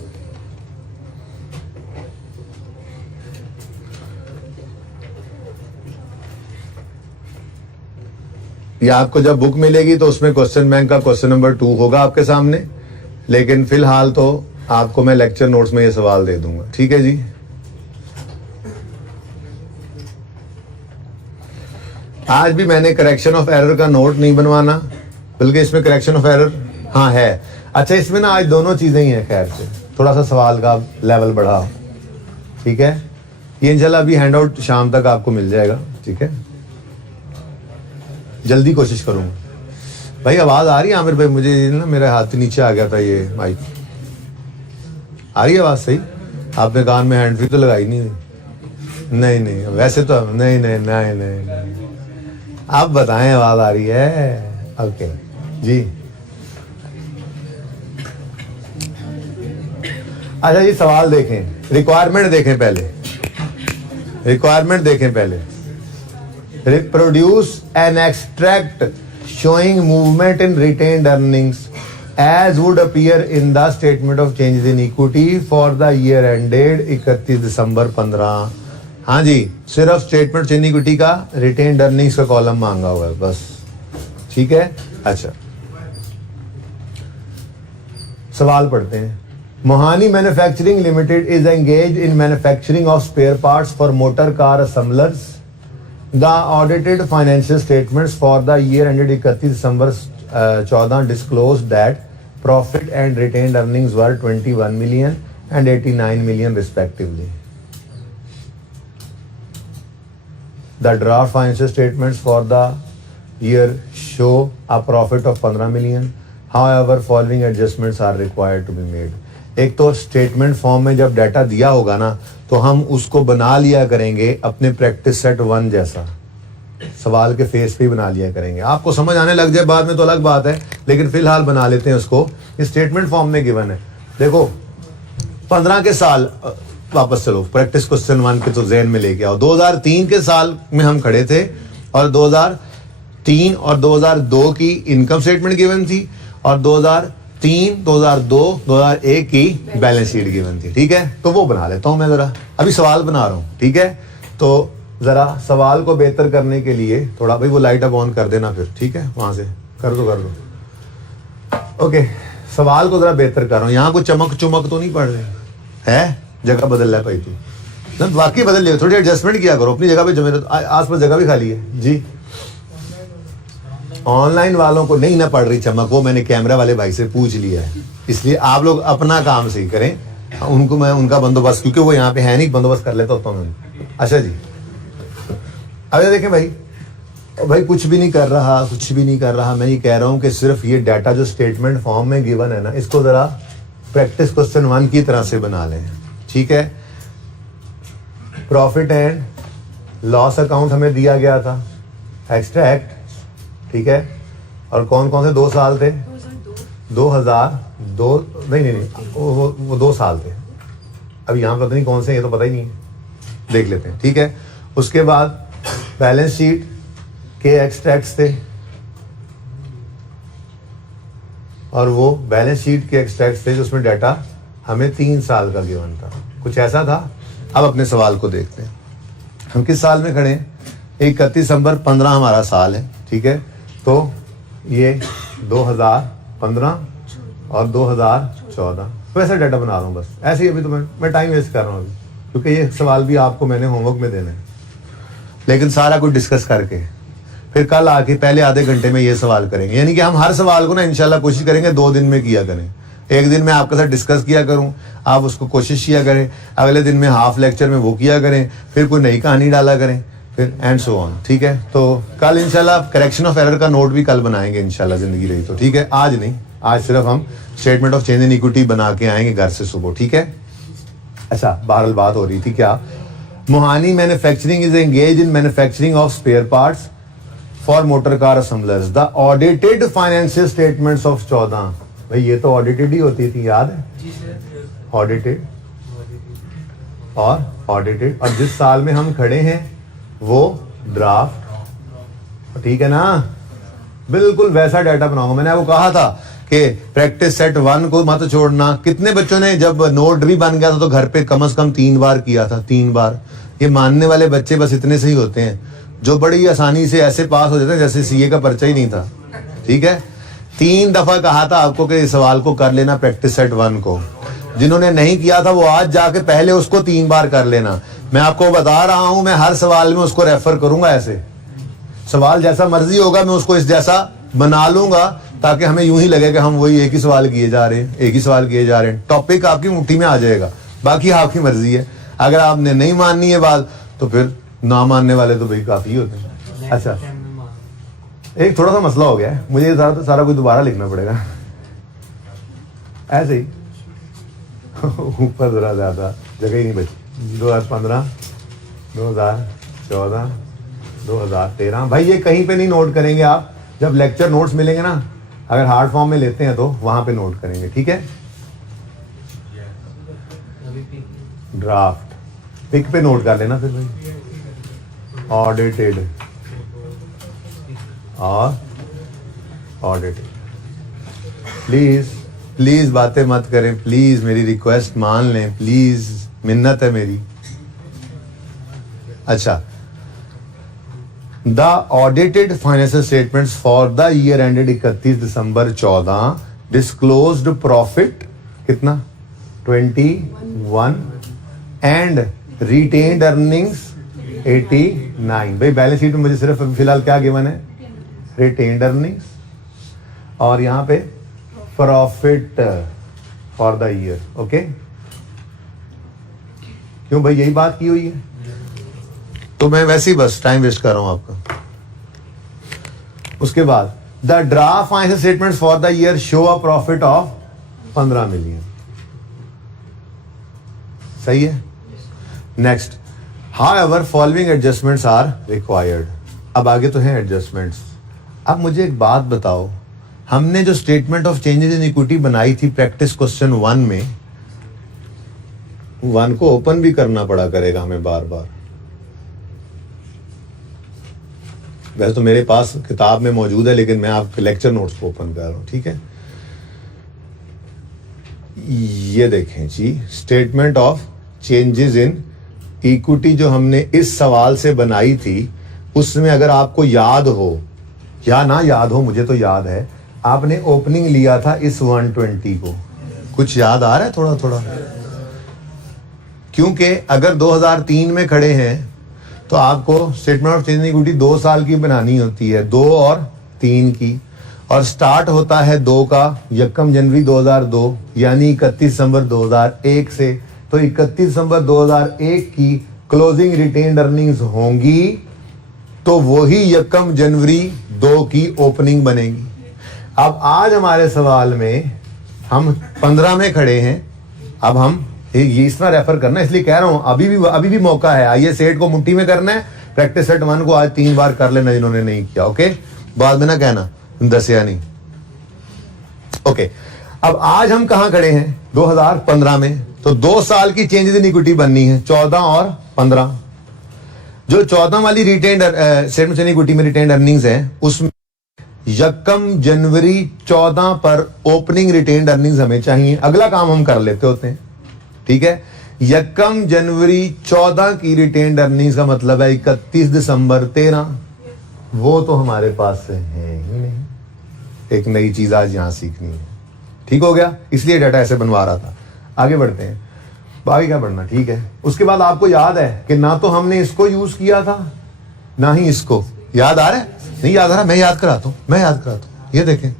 ये आपको जब बुक मिलेगी तो उसमें क्वेश्चन बैंक का क्वेश्चन नंबर 2 होगा आपके सामने, लेकिन फिलहाल तो आपको मैं लेक्चर नोट्स में ये सवाल दे दूंगा, ठीक है जी। आज भी मैंने करेक्शन ऑफ एरर का नोट नहीं बनवाना, बल्कि इसमें करेक्शन ऑफ एरर हाँ है। अच्छा, इसमें ना आज दोनों चीजें ही हैं, खैर से थोड़ा सा सवाल का लेवल बढ़ाओ, ठीक है। ये इंशाल्लाह अभी हैंडआउट शाम तक आपको मिल जाएगा, ठीक है। जल्दी कोशिश करूंगा। भाई आवाज आ रही है आमिर भाई? मुझे ना मेरे हाथ नीचे आ गया था ये माइक, आ रही है आवाज सही? आपने कान में हैंड फ्री तो लगाई नहीं? नहीं नहीं, वैसे तो नहीं नहीं नहीं नहीं, आप बताएं आवाज आ रही है? ओके जी। अच्छा, ये सवाल देखें, रिक्वायरमेंट देखें पहले, रिक्वायरमेंट देखें पहले। Produce an extract showing movement in retained earnings as would appear in the statement of changes in equity for the year ended 31 December 15। हाँ जी, सिर्फ स्टेटमेंट इन इक्विटी का रिटेन्ड अर्निंग्स का कॉलम मांगा हुआ है बस, ठीक है। अच्छा, सवाल पढ़ते हैं। Mohani manufacturing limited is engaged in manufacturing of spare parts for motor car assemblers. The audited financial statements for the year ended 31 December 14 disclosed that profit and retained earnings were 21 million and 89 million respectively. The draft financial statements for the year show a profit of 15 million. However, following adjustments are required to be made. एक तो statement form में जब data दिया होगा ना, तो हम उसको बना लिया करेंगे अपने प्रैक्टिस सेट 1 जैसा, सवाल के फेस पे बना लिया करेंगे। आपको समझ आने लग जाए बाद में तो अलग बात है, लेकिन फिलहाल बना लेते हैं उसको। इस स्टेटमेंट फॉर्म में गिवन है, देखो 15 के साल वापस चलो, प्रैक्टिस क्वेश्चन 1 के तो ज़हन में लेके आओ। 2003 के साल में हम खड़े थे और 2003 और 2002 की इनकम स्टेटमेंट गिवन थी और 2003, 2002, 2001 की बैलेंस शीट गिवन थी, ठीक है। तो वो बना लेता हूं मैं, जरा अभी सवाल बना रहा हूं, ठीक है। तो जरा सवाल को बेहतर करने के लिए थोड़ा, भाई वो लाइट अब ऑन कर देना फिर, ठीक है, वहां से कर दो। ओके, सवाल को जरा बेहतर कर रहा हूं। यहाँ कोई चमक चुमक तो नहीं पड़ रही है, जगह बदल रहा है भाई तू, ना बाकी बदल लिया, थोड़ी एडजस्टमेंट किया करो अपनी जगह पे, जो मेरे आस पास जगह भी खाली है जी। ऑनलाइन वालों को नहीं ना पड़ रही चमक, वो मैंने कैमरा वाले भाई से पूछ लिया है, इसलिए आप लोग अपना काम सही करें, उनको मैं उनका बंदोबस्त, क्योंकि वो यहाँ पे है नहीं, बंदोबस्त कर लेता होता हूँ मैं। अच्छा जी, अब ये देखें भाई कुछ भी नहीं कर रहा, कुछ भी नहीं कर रहा, मैं ये कह रहा हूँ कि सिर्फ ये डाटा जो स्टेटमेंट फॉर्म में गिवन है ना, इसको जरा प्रैक्टिस क्वेश्चन 1 की तरह से बना लें, ठीक है। प्रॉफिट एंड लॉस अकाउंट हमें दिया गया था, एक्सट्रैक्ट, ठीक है, और कौन कौन से 2 साल थे? 2002, नहीं वो 2 साल थे, अब यहाँ पता नहीं कौन से, ये तो पता ही नहीं है, देख लेते हैं, ठीक है। उसके बाद बैलेंस शीट के एक्सट्रैक्ट्स थे, और वो बैलेंस शीट के एक्सट्रैक्ट्स थे जिसमें डाटा हमें 3 साल का गिवन था, कुछ ऐसा था। अब अपने सवाल को देखते हैं, हम किस साल में खड़े हैं? 31 दिसंबर 15 हमारा साल है, ठीक है। तो ये 2015 और 2014 वैसा डाटा बना रहा हूँ बस, ऐसे ही। अभी तो मैं टाइम वेस्ट कर रहा हूँ अभी, क्योंकि ये सवाल भी आपको मैंने होमवर्क में देना है, लेकिन सारा कुछ डिस्कस करके फिर कल आके पहले आधे घंटे में ये सवाल करेंगे, यानी कि हम हर सवाल को ना इंशाल्लाह कोशिश करेंगे 2 दिन में किया करें। एक दिन में आपके साथ डिस्कस किया करूं, आप उसको कोशिश किया करें, अगले दिन में हाफ लेक्चर में वो किया करें, फिर कोई नई कहानी डाला करें, फिर एंड सो ऑन, ठीक है। तो कल इंशाल्लाह करेक्शन ऑफ एरर का नोट भी कल बनाएंगे इंशाल्लाह, जिंदगी रही तो, ठीक है। आज नहीं, आज सिर्फ हम statement of change in equity बना के आएंगे घर से सुबह, ठीक है। अच्छा, बहरहाल बात हो रही थी क्या, Mohani manufacturing is engage in manufacturing of spare parts for motor car assemblers, the audited financial statements of 14। भाई ये तो ऑडिटेड ही होती थी, याद है? ऑडिटेड और ऑडिटेड, और जिस साल में हम खड़े हैं वो ड्राफ्ट, ठीक है ना। बिल्कुल वैसा डाटा बनाऊंगा। मैंने आपको कहा था कि प्रैक्टिस सेट 1 को मत छोड़ना। कितने बच्चों ने जब नोट भी बन गया था तो घर पे कम से कम 3 बार किया था, 3 बार। ये मानने वाले बच्चे बस इतने से ही होते हैं जो बड़ी आसानी से ऐसे पास हो जाते हैं जैसे सीए का पर्चा ही नहीं था, ठीक है। 3 दफा कहा था आपको कि इस सवाल को कर लेना प्रैक्टिस सेट 1 को। जिन्होंने नहीं किया था वो आज जाके पहले उसको 3 बार कर लेना। मैं आपको बता रहा हूं, मैं हर सवाल में उसको रेफर करूंगा, ऐसे सवाल जैसा मर्जी होगा मैं उसको इस जैसा बना लूंगा, ताकि हमें यूं ही लगे कि हम वही एक ही सवाल किए जा रहे हैं, एक ही सवाल किए जा रहे हैं। टॉपिक आपकी मुट्ठी में आ जाएगा, बाकी आपकी मर्जी है। अगर आपने नहीं माननी है बात तो फिर ना मानने वाले तो भाई काफी होते हैं। अच्छा, एक थोड़ा सा मसला हो गया है, मुझे ये सारा कुछ दोबारा लिखना पड़ेगा, ऐसे ही ऊपर जरा ज्यादा जगह ही नहीं बची। 2015, 2014, 2013, भाई ये कहीं पे नहीं नोट करेंगे आप। जब लेक्चर नोट्स मिलेंगे ना, अगर हार्ड फॉर्म में लेते हैं तो वहां पे नोट करेंगे, ठीक है। ड्राफ्ट पिक पे नोट कर लेना फिर भाई। ऑडिटेड और ऑडिटेड, प्लीज बातें मत करें, प्लीज मेरी रिक्वेस्ट मान लें, प्लीज मिन्नत है मेरी। अच्छा, the audited financial statements for the year ended 31 December 14 disclosed profit कितना 21 एंड रिटेन्ड अर्निंग्स 89। भाई बैलेंस शीट में मुझे सिर्फ फिलहाल क्या गिवन है, रिटेन्ड अर्निंग्स, और यहां पे profit for the year. Okay, क्यों भाई यही बात की हुई है, तो मैं वैसे ही बस टाइम वेस्ट कर रहा हूं आपका। उसके बाद the draft financial statements for the year show a profit of 15 million. सही है। Next, however following adjustments are required. अब आगे तो हैं एडजस्टमेंट्स। अब मुझे एक बात बताओ, हमने जो statement of changes in equity बनाई थी प्रैक्टिस क्वेश्चन 1 में, 1 को ओपन भी करना पड़ा करेगा हमें बार बार। वैसे तो मेरे पास किताब में मौजूद है, लेकिन मैं आपके लेक्चर नोट्स को ओपन कर रहा हूं, ठीक है। ये देखें जी, statement of changes in equity जो हमने इस सवाल से बनाई थी, उसमें अगर आपको याद हो या ना याद हो, मुझे तो याद है, आपने ओपनिंग लिया था इस 120 को। कुछ याद आ रहा है थोड़ा थोड़ा? क्योंकि अगर 2003 में खड़े हैं तो आपको statement of change in equity 2 साल की बनानी होती है, 2 और 3 की, और स्टार्ट होता है 2 का 1 जनवरी 2002 यानी 31 दिसंबर 2001 से। तो 31 दिसंबर 2001 की क्लोजिंग रिटेन्ड अर्निंग्स होंगी तो वही 1 जनवरी 2 की ओपनिंग बनेगी। अब आज हमारे सवाल में हम 15 में खड़े हैं। अब हम ये इस तरह रेफर करना, इसलिए कह रहा हूं अभी भी मौका है। आइए सेट को मुट्ठी में करना है। प्रैक्टिस सेट 1 को आज 3 बार कर लेना जिन्होंने नहीं किया। ओके, बाद में ना कहना दसिया नहीं। ओके, अब आज हम कहां खड़े हैं? 2015 में। तो 2 साल की चेंजेस इन इक्विटी बननी है, 14 और 15। जो 14 वाली रिटेन्ड स्टेटमेंट इन इक्विटी में रिटेन्ड अर्निंग्स है उसमें 1 जनवरी 14 पर ओपनिंग रिटेन्ड अर्निंग्स हमें चाहिए। अगला काम हम कर लेते होते हैं, ठीक है। 1 जनवरी 14 की रिटेन्ड अर्निंग्स का मतलब है 31 दिसंबर 13। वो तो हमारे पास है ही नहीं। एक नई चीज आज यहां सीखनी है, ठीक हो गया। इसलिए डाटा ऐसे बनवा रहा था। आगे बढ़ते हैं। आगे क्या बढ़ना, ठीक है। उसके बाद आपको याद है कि ना तो हमने इसको यूज किया था ना ही इसको। याद आ रहा है? नहीं याद आ रहा? मैं याद कराता हूं। ये देखें,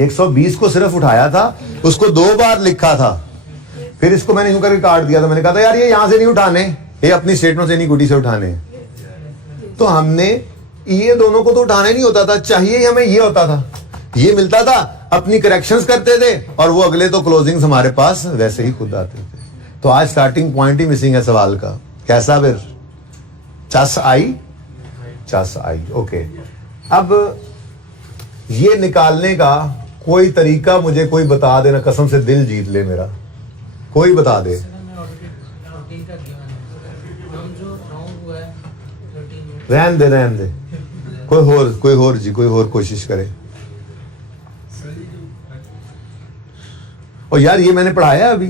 120 को सिर्फ उठाया था, उसको 2 बार लिखा था, फिर इसको मैंने यूं करके काट दिया था। मैंने कहा था यार ये यहां से नहीं उठाने, ये अपनी स्टेटमेंट इन इक्विटी से उठाने। तो हमने ये दोनों को तो उठाना नहीं होता था, चाहिए हमें ये होता था, ये मिलता था, अपनी करेक्शंस करते थे और वो अगले तो क्लोजिंग्स हमारे पास वैसे ही खुद आते थे। तो आज स्टार्टिंग पॉइंट ही मिसिंग है सवाल का। कैसा फिर? चस आई। ओके, अब ये निकालने का कोई तरीका मुझे कोई बता देना, कसम से दिल जीत ले मेरा, कोई बता दे। रहन दे कोई और कोशिश करे। और यार ये मैंने पढ़ाया अभी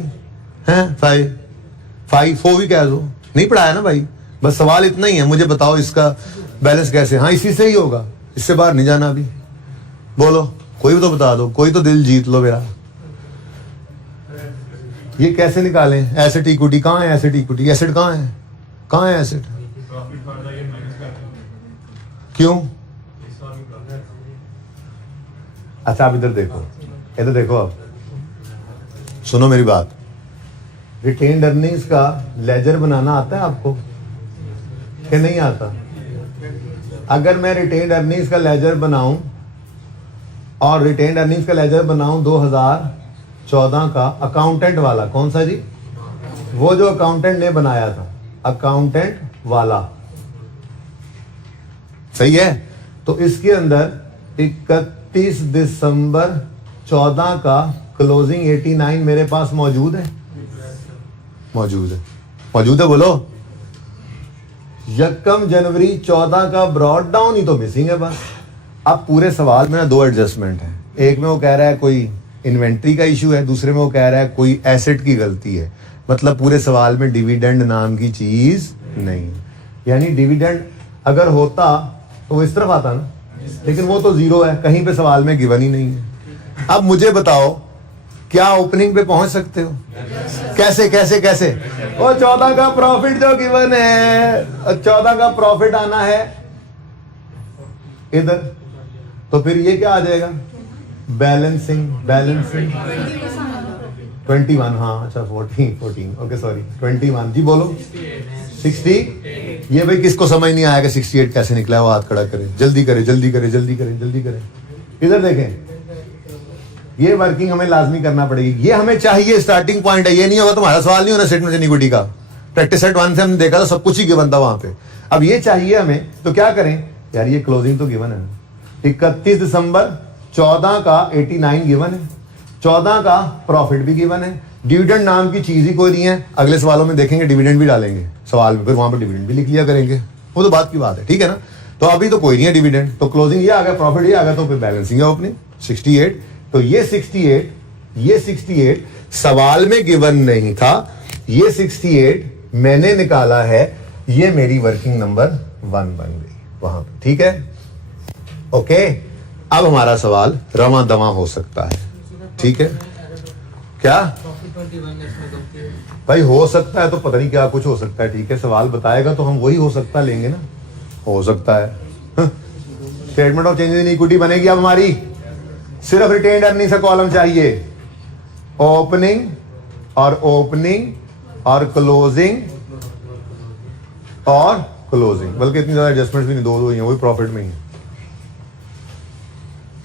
हैं, 4 भी कह दो, नहीं पढ़ाया ना भाई। बस सवाल इतना ही है, मुझे बताओ इसका बैलेंस कैसे। हाँ, इसी से ही होगा, इससे बाहर नहीं जाना अभी। बोलो, कोई भी तो बता दो, कोई तो दिल जीत लो मेरा। ये कैसे निकालें? एसेट इक्विटी कहाँ है? एसेट इक्विटी, एसेट कहाँ है एसेट? क्यों? अच्छा आप इधर देखो, अब सुनो मेरी बात। रिटेन्ड अर्निंग्स का लेजर बनाना आता है आपको कि नहीं आता? अगर मैं रिटेन्ड अर्निंग्स का लेजर बनाऊं और रिटेन्ड अर्निंग्स का लेजर बनाऊं 2014 का, अकाउंटेंट वाला, कौन सा जी? वो जो अकाउंटेंट ने बनाया था, अकाउंटेंट वाला, सही है। तो इसके अंदर 31 दिसंबर 14 का क्लोजिंग 89 मेरे पास मौजूद है बोलो। 1 जनवरी 14 का ब्रॉड डाउन ही तो मिसिंग है बस। अब पूरे सवाल में ना 2 एडजस्टमेंट है। एक में वो कह रहा है कोई इन्वेंट्री का इशू है, दूसरे में वो कह रहा है कोई एसेट की गलती है। मतलब पूरे सवाल में डिविडेंड नाम की चीज नहीं। यानी डिविडेंड अगर होता तो वो इस तरफ आता ना, लेकिन वो तो 0 है, कहीं पे सवाल में गिवन ही नहीं है। अब मुझे बताओ, क्या ओपनिंग पे पहुंच सकते हो? कैसे? वो 14 का प्रॉफिट जो गिवन है, 14 का प्रॉफिट आना है इधर, तो फिर ये क्या आ जाएगा? बैलेंसिंग 21, हाँ अच्छा 14 ओके सॉरी 21 जी बोलो 60। ये भाई किसको समझ नहीं आएगा 68 कैसे निकला है? वो हाथ खड़ा करे, जल्दी करे। इधर देखें, ये वर्किंग हमें लाजमी करना पड़ेगी। ये हमें चाहिए, स्टार्टिंग पॉइंट है। ये नहीं होगा तुम्हारा सवाल नहीं होना स्टेटमेंट इन इक्विटी का। प्रैक्टिस सेट 1 से हमने देखा था, सब कुछ ही गिवन था वहां पे। अब ये चाहिए हमें, तो क्या करें यार? ये क्लोजिंग तो गिवन है, 31 दिसंबर 14 का 89 गिवन है, 14 का प्रॉफिट भी गिवन है, डिविडेंड नाम की चीज ही कोई नहीं है। अगले सवालों में देखेंगे डिविडेंड भी डालेंगे सवाल में, फिर वहां पर डिविडेंड भी लिख लिया करेंगे, वो तो बात की बात है, ठीक है ना। तो अभी तो कोई नहीं है डिविडेंड, तो क्लोजिंग ये आ गया, प्रॉफिट ये आ गया, तो फिर बैलेंसिंग है ओपनिंग 68। तो ये 68 सवाल में गिवन नहीं था, ये 68 मैंने निकाला है, ये मेरी वर्किंग नंबर 1 बन गई वहां पर, ठीक है। ओके, अब हमारा सवाल रवां दवां हो सकता है, ठीक है। क्या? भाई हो सकता है तो पता नहीं क्या कुछ हो सकता है, ठीक है, सवाल बताएगा तो हम वही हो सकता लेंगे ना, हो सकता है। Statement of changes in equity बनेगी अब हमारी, सिर्फ रिटेन्ड अर्निंग्स का कॉलम चाहिए, ओपनिंग और क्लोजिंग और क्लोजिंग, बल्कि इतनी ज्यादा एडजस्टमेंट भी नहीं, दो ही है, वही प्रॉफिट में ही है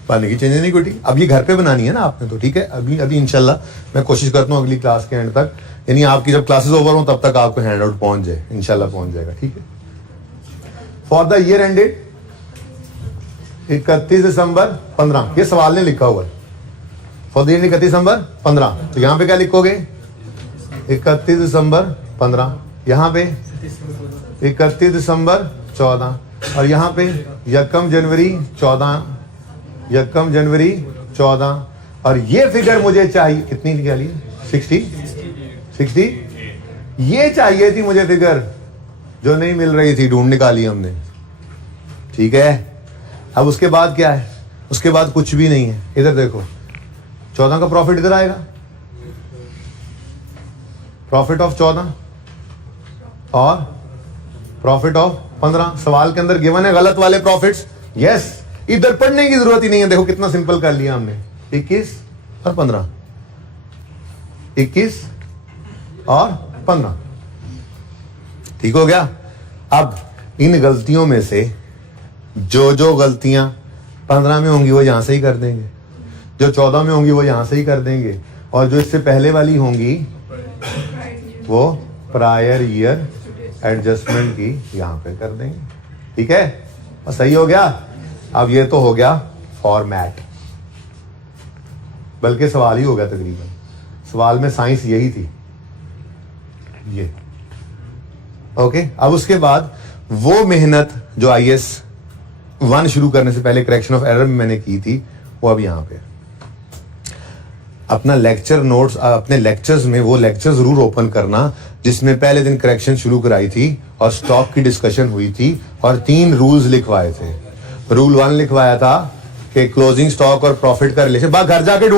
बनेगी चेंज इन इक्विटी। अब ये घर पे बनानी है ना आपने तो, ठीक है, अभी इंशाल्लाह मैं कोशिश करता हूँ अगली क्लास के एंड तक, यानी आपकी जब क्लासेस ओवर हो तब तक आपको हैंड आउट पहुंच जाए, इंशाल्लाह पहुंच जाएगा, ठीक है। For the year ended 31 December 15, ये सवाल ने लिखा हुआ है, फॉर द ईयर 31 दिसंबर 15, तो यहाँ पे क्या लिखोगे 31 दिसंबर 15, यहाँ पे 31 दिसंबर 14, और यहाँ पे 1 जनवरी 14, और ये फिगर मुझे चाहिए कितनी निकाली, 60, ये चाहिए थी मुझे फिगर, जो नहीं मिल रही थी, ढूंढ निकाली हमने, ठीक है। अब उसके बाद क्या है, उसके बाद कुछ भी नहीं है, इधर देखो 14 का प्रॉफिट इधर आएगा, प्रॉफिट ऑफ 14 और प्रॉफिट ऑफ 15, सवाल के अंदर गिवन है गलत वाले प्रॉफिट्स, यस, इधर पढ़ने की जरूरत ही नहीं है, देखो कितना सिंपल कर लिया हमने, 21 और 15, 21 और 15, ठीक हो गया। अब इन गलतियों में से जो गलतियां 15 में होंगी वो यहां से ही कर देंगे, जो 14 में होंगी वो यहां से ही कर देंगे, और जो इससे पहले वाली होंगी वो प्रायर ईयर एडजस्टमेंट की यहां पे कर देंगे, ठीक है, और सही हो गया। अब ये तो हो गया फॉर्मेट, बल्कि सवाल ही हो गया तकरीबन, सवाल में साइंस यही थी, ये ओके। अब उसके बाद वो मेहनत जो IAS 1 शुरू करने से पहले करेक्शन ऑफ एरर में मैंने की थी, वो अब यहाँ पे अपना लेक्चर नोट्स, अपने लेक्चर्स में वो लेक्चर जरूर ओपन करना जिसमें पहले दिन करेक्शन शुरू कराई थी और स्टॉक की डिस्कशन हुई थी और 3 रूल्स लिखवाए थे। रूल 1 लिखवाया था कि क्लोजिंग स्टॉक और प्रॉफिट का रिलेशन, घर जाके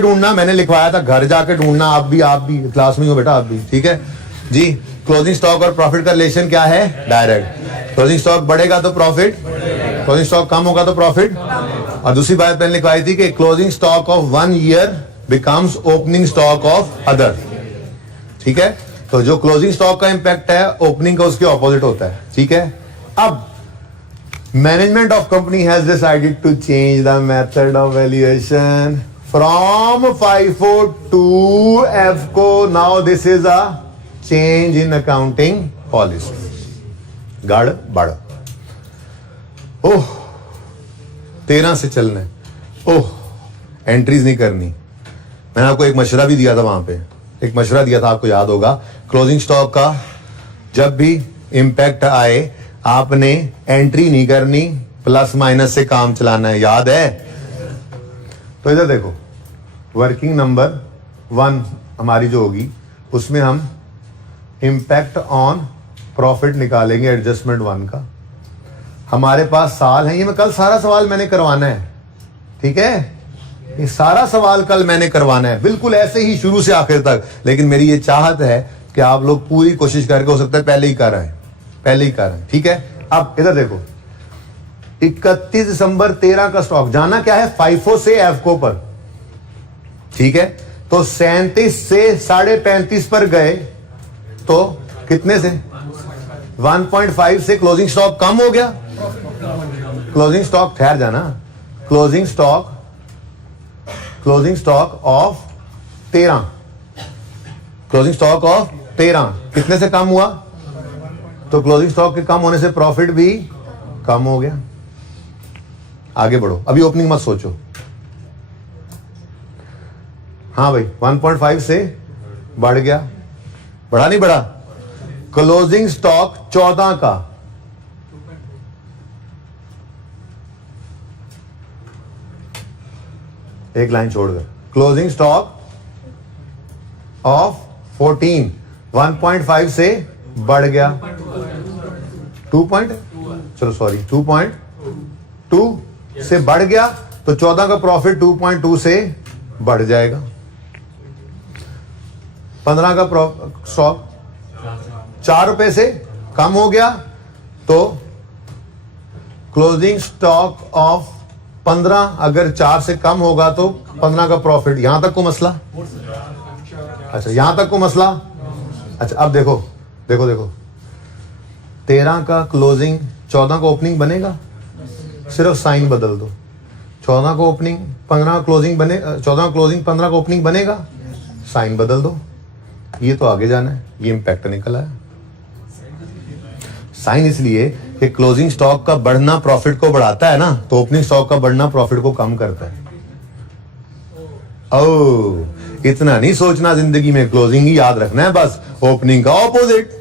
ढूंढना, मैंने लिखवाया था घर जाके ढूंढना, आप भी क्लास में हो बेटा, आप भी, ठीक है जी। क्लोजिंग स्टॉक और प्रॉफिट का रिलेशन क्या है, डायरेक्ट, क्लोजिंग स्टॉक बढ़ेगा तो प्रॉफिट, क्लोजिंग स्टॉक कम होगा तो प्रॉफिट, और दूसरी बात मैंने लिखवाई थी कि closing stock of 1 year becomes opening stock of other, ठीक है। तो जो क्लोजिंग स्टॉक का इंपैक्ट है ओपनिंग का उसके ऑपोजिट होता है, ठीक है। अब management of company has decided to change the method of valuation from FIFO to EFCO. Now this is a change in accounting policy, गड़बड़, ओह 13 से चलना है, ओह एंट्रीज नहीं करनी। मैंने आपको एक मशवरा भी दिया था, वहां पे एक मशवरा दिया था, आपको याद होगा, क्लोजिंग स्टॉक का जब भी इंपैक्ट आए आपने एंट्री नहीं करनी, प्लस माइनस से काम चलाना है, याद है। तो इधर देखो, वर्किंग नंबर 1 हमारी जो होगी उसमें हम इंपैक्ट ऑन प्रॉफिट निकालेंगे एडजस्टमेंट 1 का। हमारे पास साल है, ये मैं कल सारा सवाल मैंने करवाना है, ठीक है, ये सारा सवाल कल मैंने करवाना है, बिल्कुल ऐसे ही शुरू से आखिर तक। लेकिन मेरी ये चाहत है कि आप लोग पूरी कोशिश करके, हो सकता है पहले ही कर रहे हैं, ठीक है। अब इधर देखो, 31 दिसंबर 13 का स्टॉक जाना क्या है, FIFO से EFCO पर, ठीक है। तो 37 से 35.5 पर गए तो कितने से, 1.5 से क्लोजिंग स्टॉक कम हो गया, क्लोजिंग स्टॉक, ठहर जाना, closing stock of 13, closing stock of 13 कितने से कम हुआ, तो क्लोजिंग स्टॉक के कम होने से प्रॉफिट भी कम हो गया। आगे बढ़ो, अभी ओपनिंग मत सोचो, हाँ भाई 1.5 से बढ़ गया, बढ़ा नहीं बढ़ा, क्लोजिंग स्टॉक 14 का, एक लाइन छोड़कर, क्लोजिंग स्टॉक ऑफ 14 1.5 से बढ़ गया 2.2 से बढ़ गया, तो 14 का प्रॉफिट 2.2 से बढ़ जाएगा। 15 का स्टॉक 4 रुपए से कम हो गया तो क्लोजिंग स्टॉक ऑफ 15 अगर 4 से कम होगा तो 15 का प्रॉफिट। यहां तक को मसला? अच्छा यहां तक को मसला। अच्छा अब देखो देखो देखो 13 का क्लोजिंग 14 का ओपनिंग बनेगा, सिर्फ साइन बदल दो। 14 का ओपनिंग 15 का क्लोजिंग बने, 14 का क्लोजिंग 15 का ओपनिंग बनेगा, साइन बदल दो। ये तो आगे जाना है, ये इंपैक्ट निकल आया। साइन इसलिए कि क्लोजिंग स्टॉक का बढ़ना प्रॉफिट को बढ़ाता है ना, तो ओपनिंग स्टॉक का बढ़ना प्रॉफिट को कम करता है। ओ इतना नहीं सोचना जिंदगी में, क्लोजिंग ही याद रखना है बस, ओपनिंग का ऑपोजिट।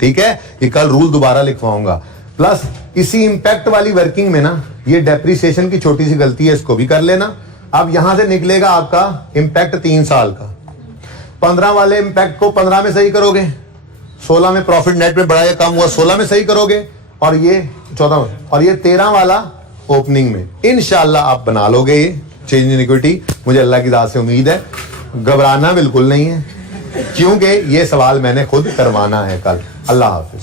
ठीक है, ये कल रूल दोबारा लिखवाऊंगा। प्लस इसी इंपैक्ट वाली वर्किंग में ना ये डेप्रिसिएशन की छोटी सी गलती है, इसको भी कर लेना। अब यहां से निकलेगा आपका इंपैक्ट 3 साल का। 15 वाले इंपैक्ट को 15 में सही करोगे, 16 में प्रॉफिट नेट में बढ़ा या कम हुआ 16 में सही करोगे, और ये 14 में, और ये 13 वाला ओपनिंग में। इंशाल्लाह आप बना लोगे ये चेंज इन इक्विटी, मुझे अल्लाह की दाद से उम्मीद है। घबराना बिल्कुल नहीं है, क्योंकि ये सवाल मैंने खुद करवाना है कल। अल्लाह हाफिज।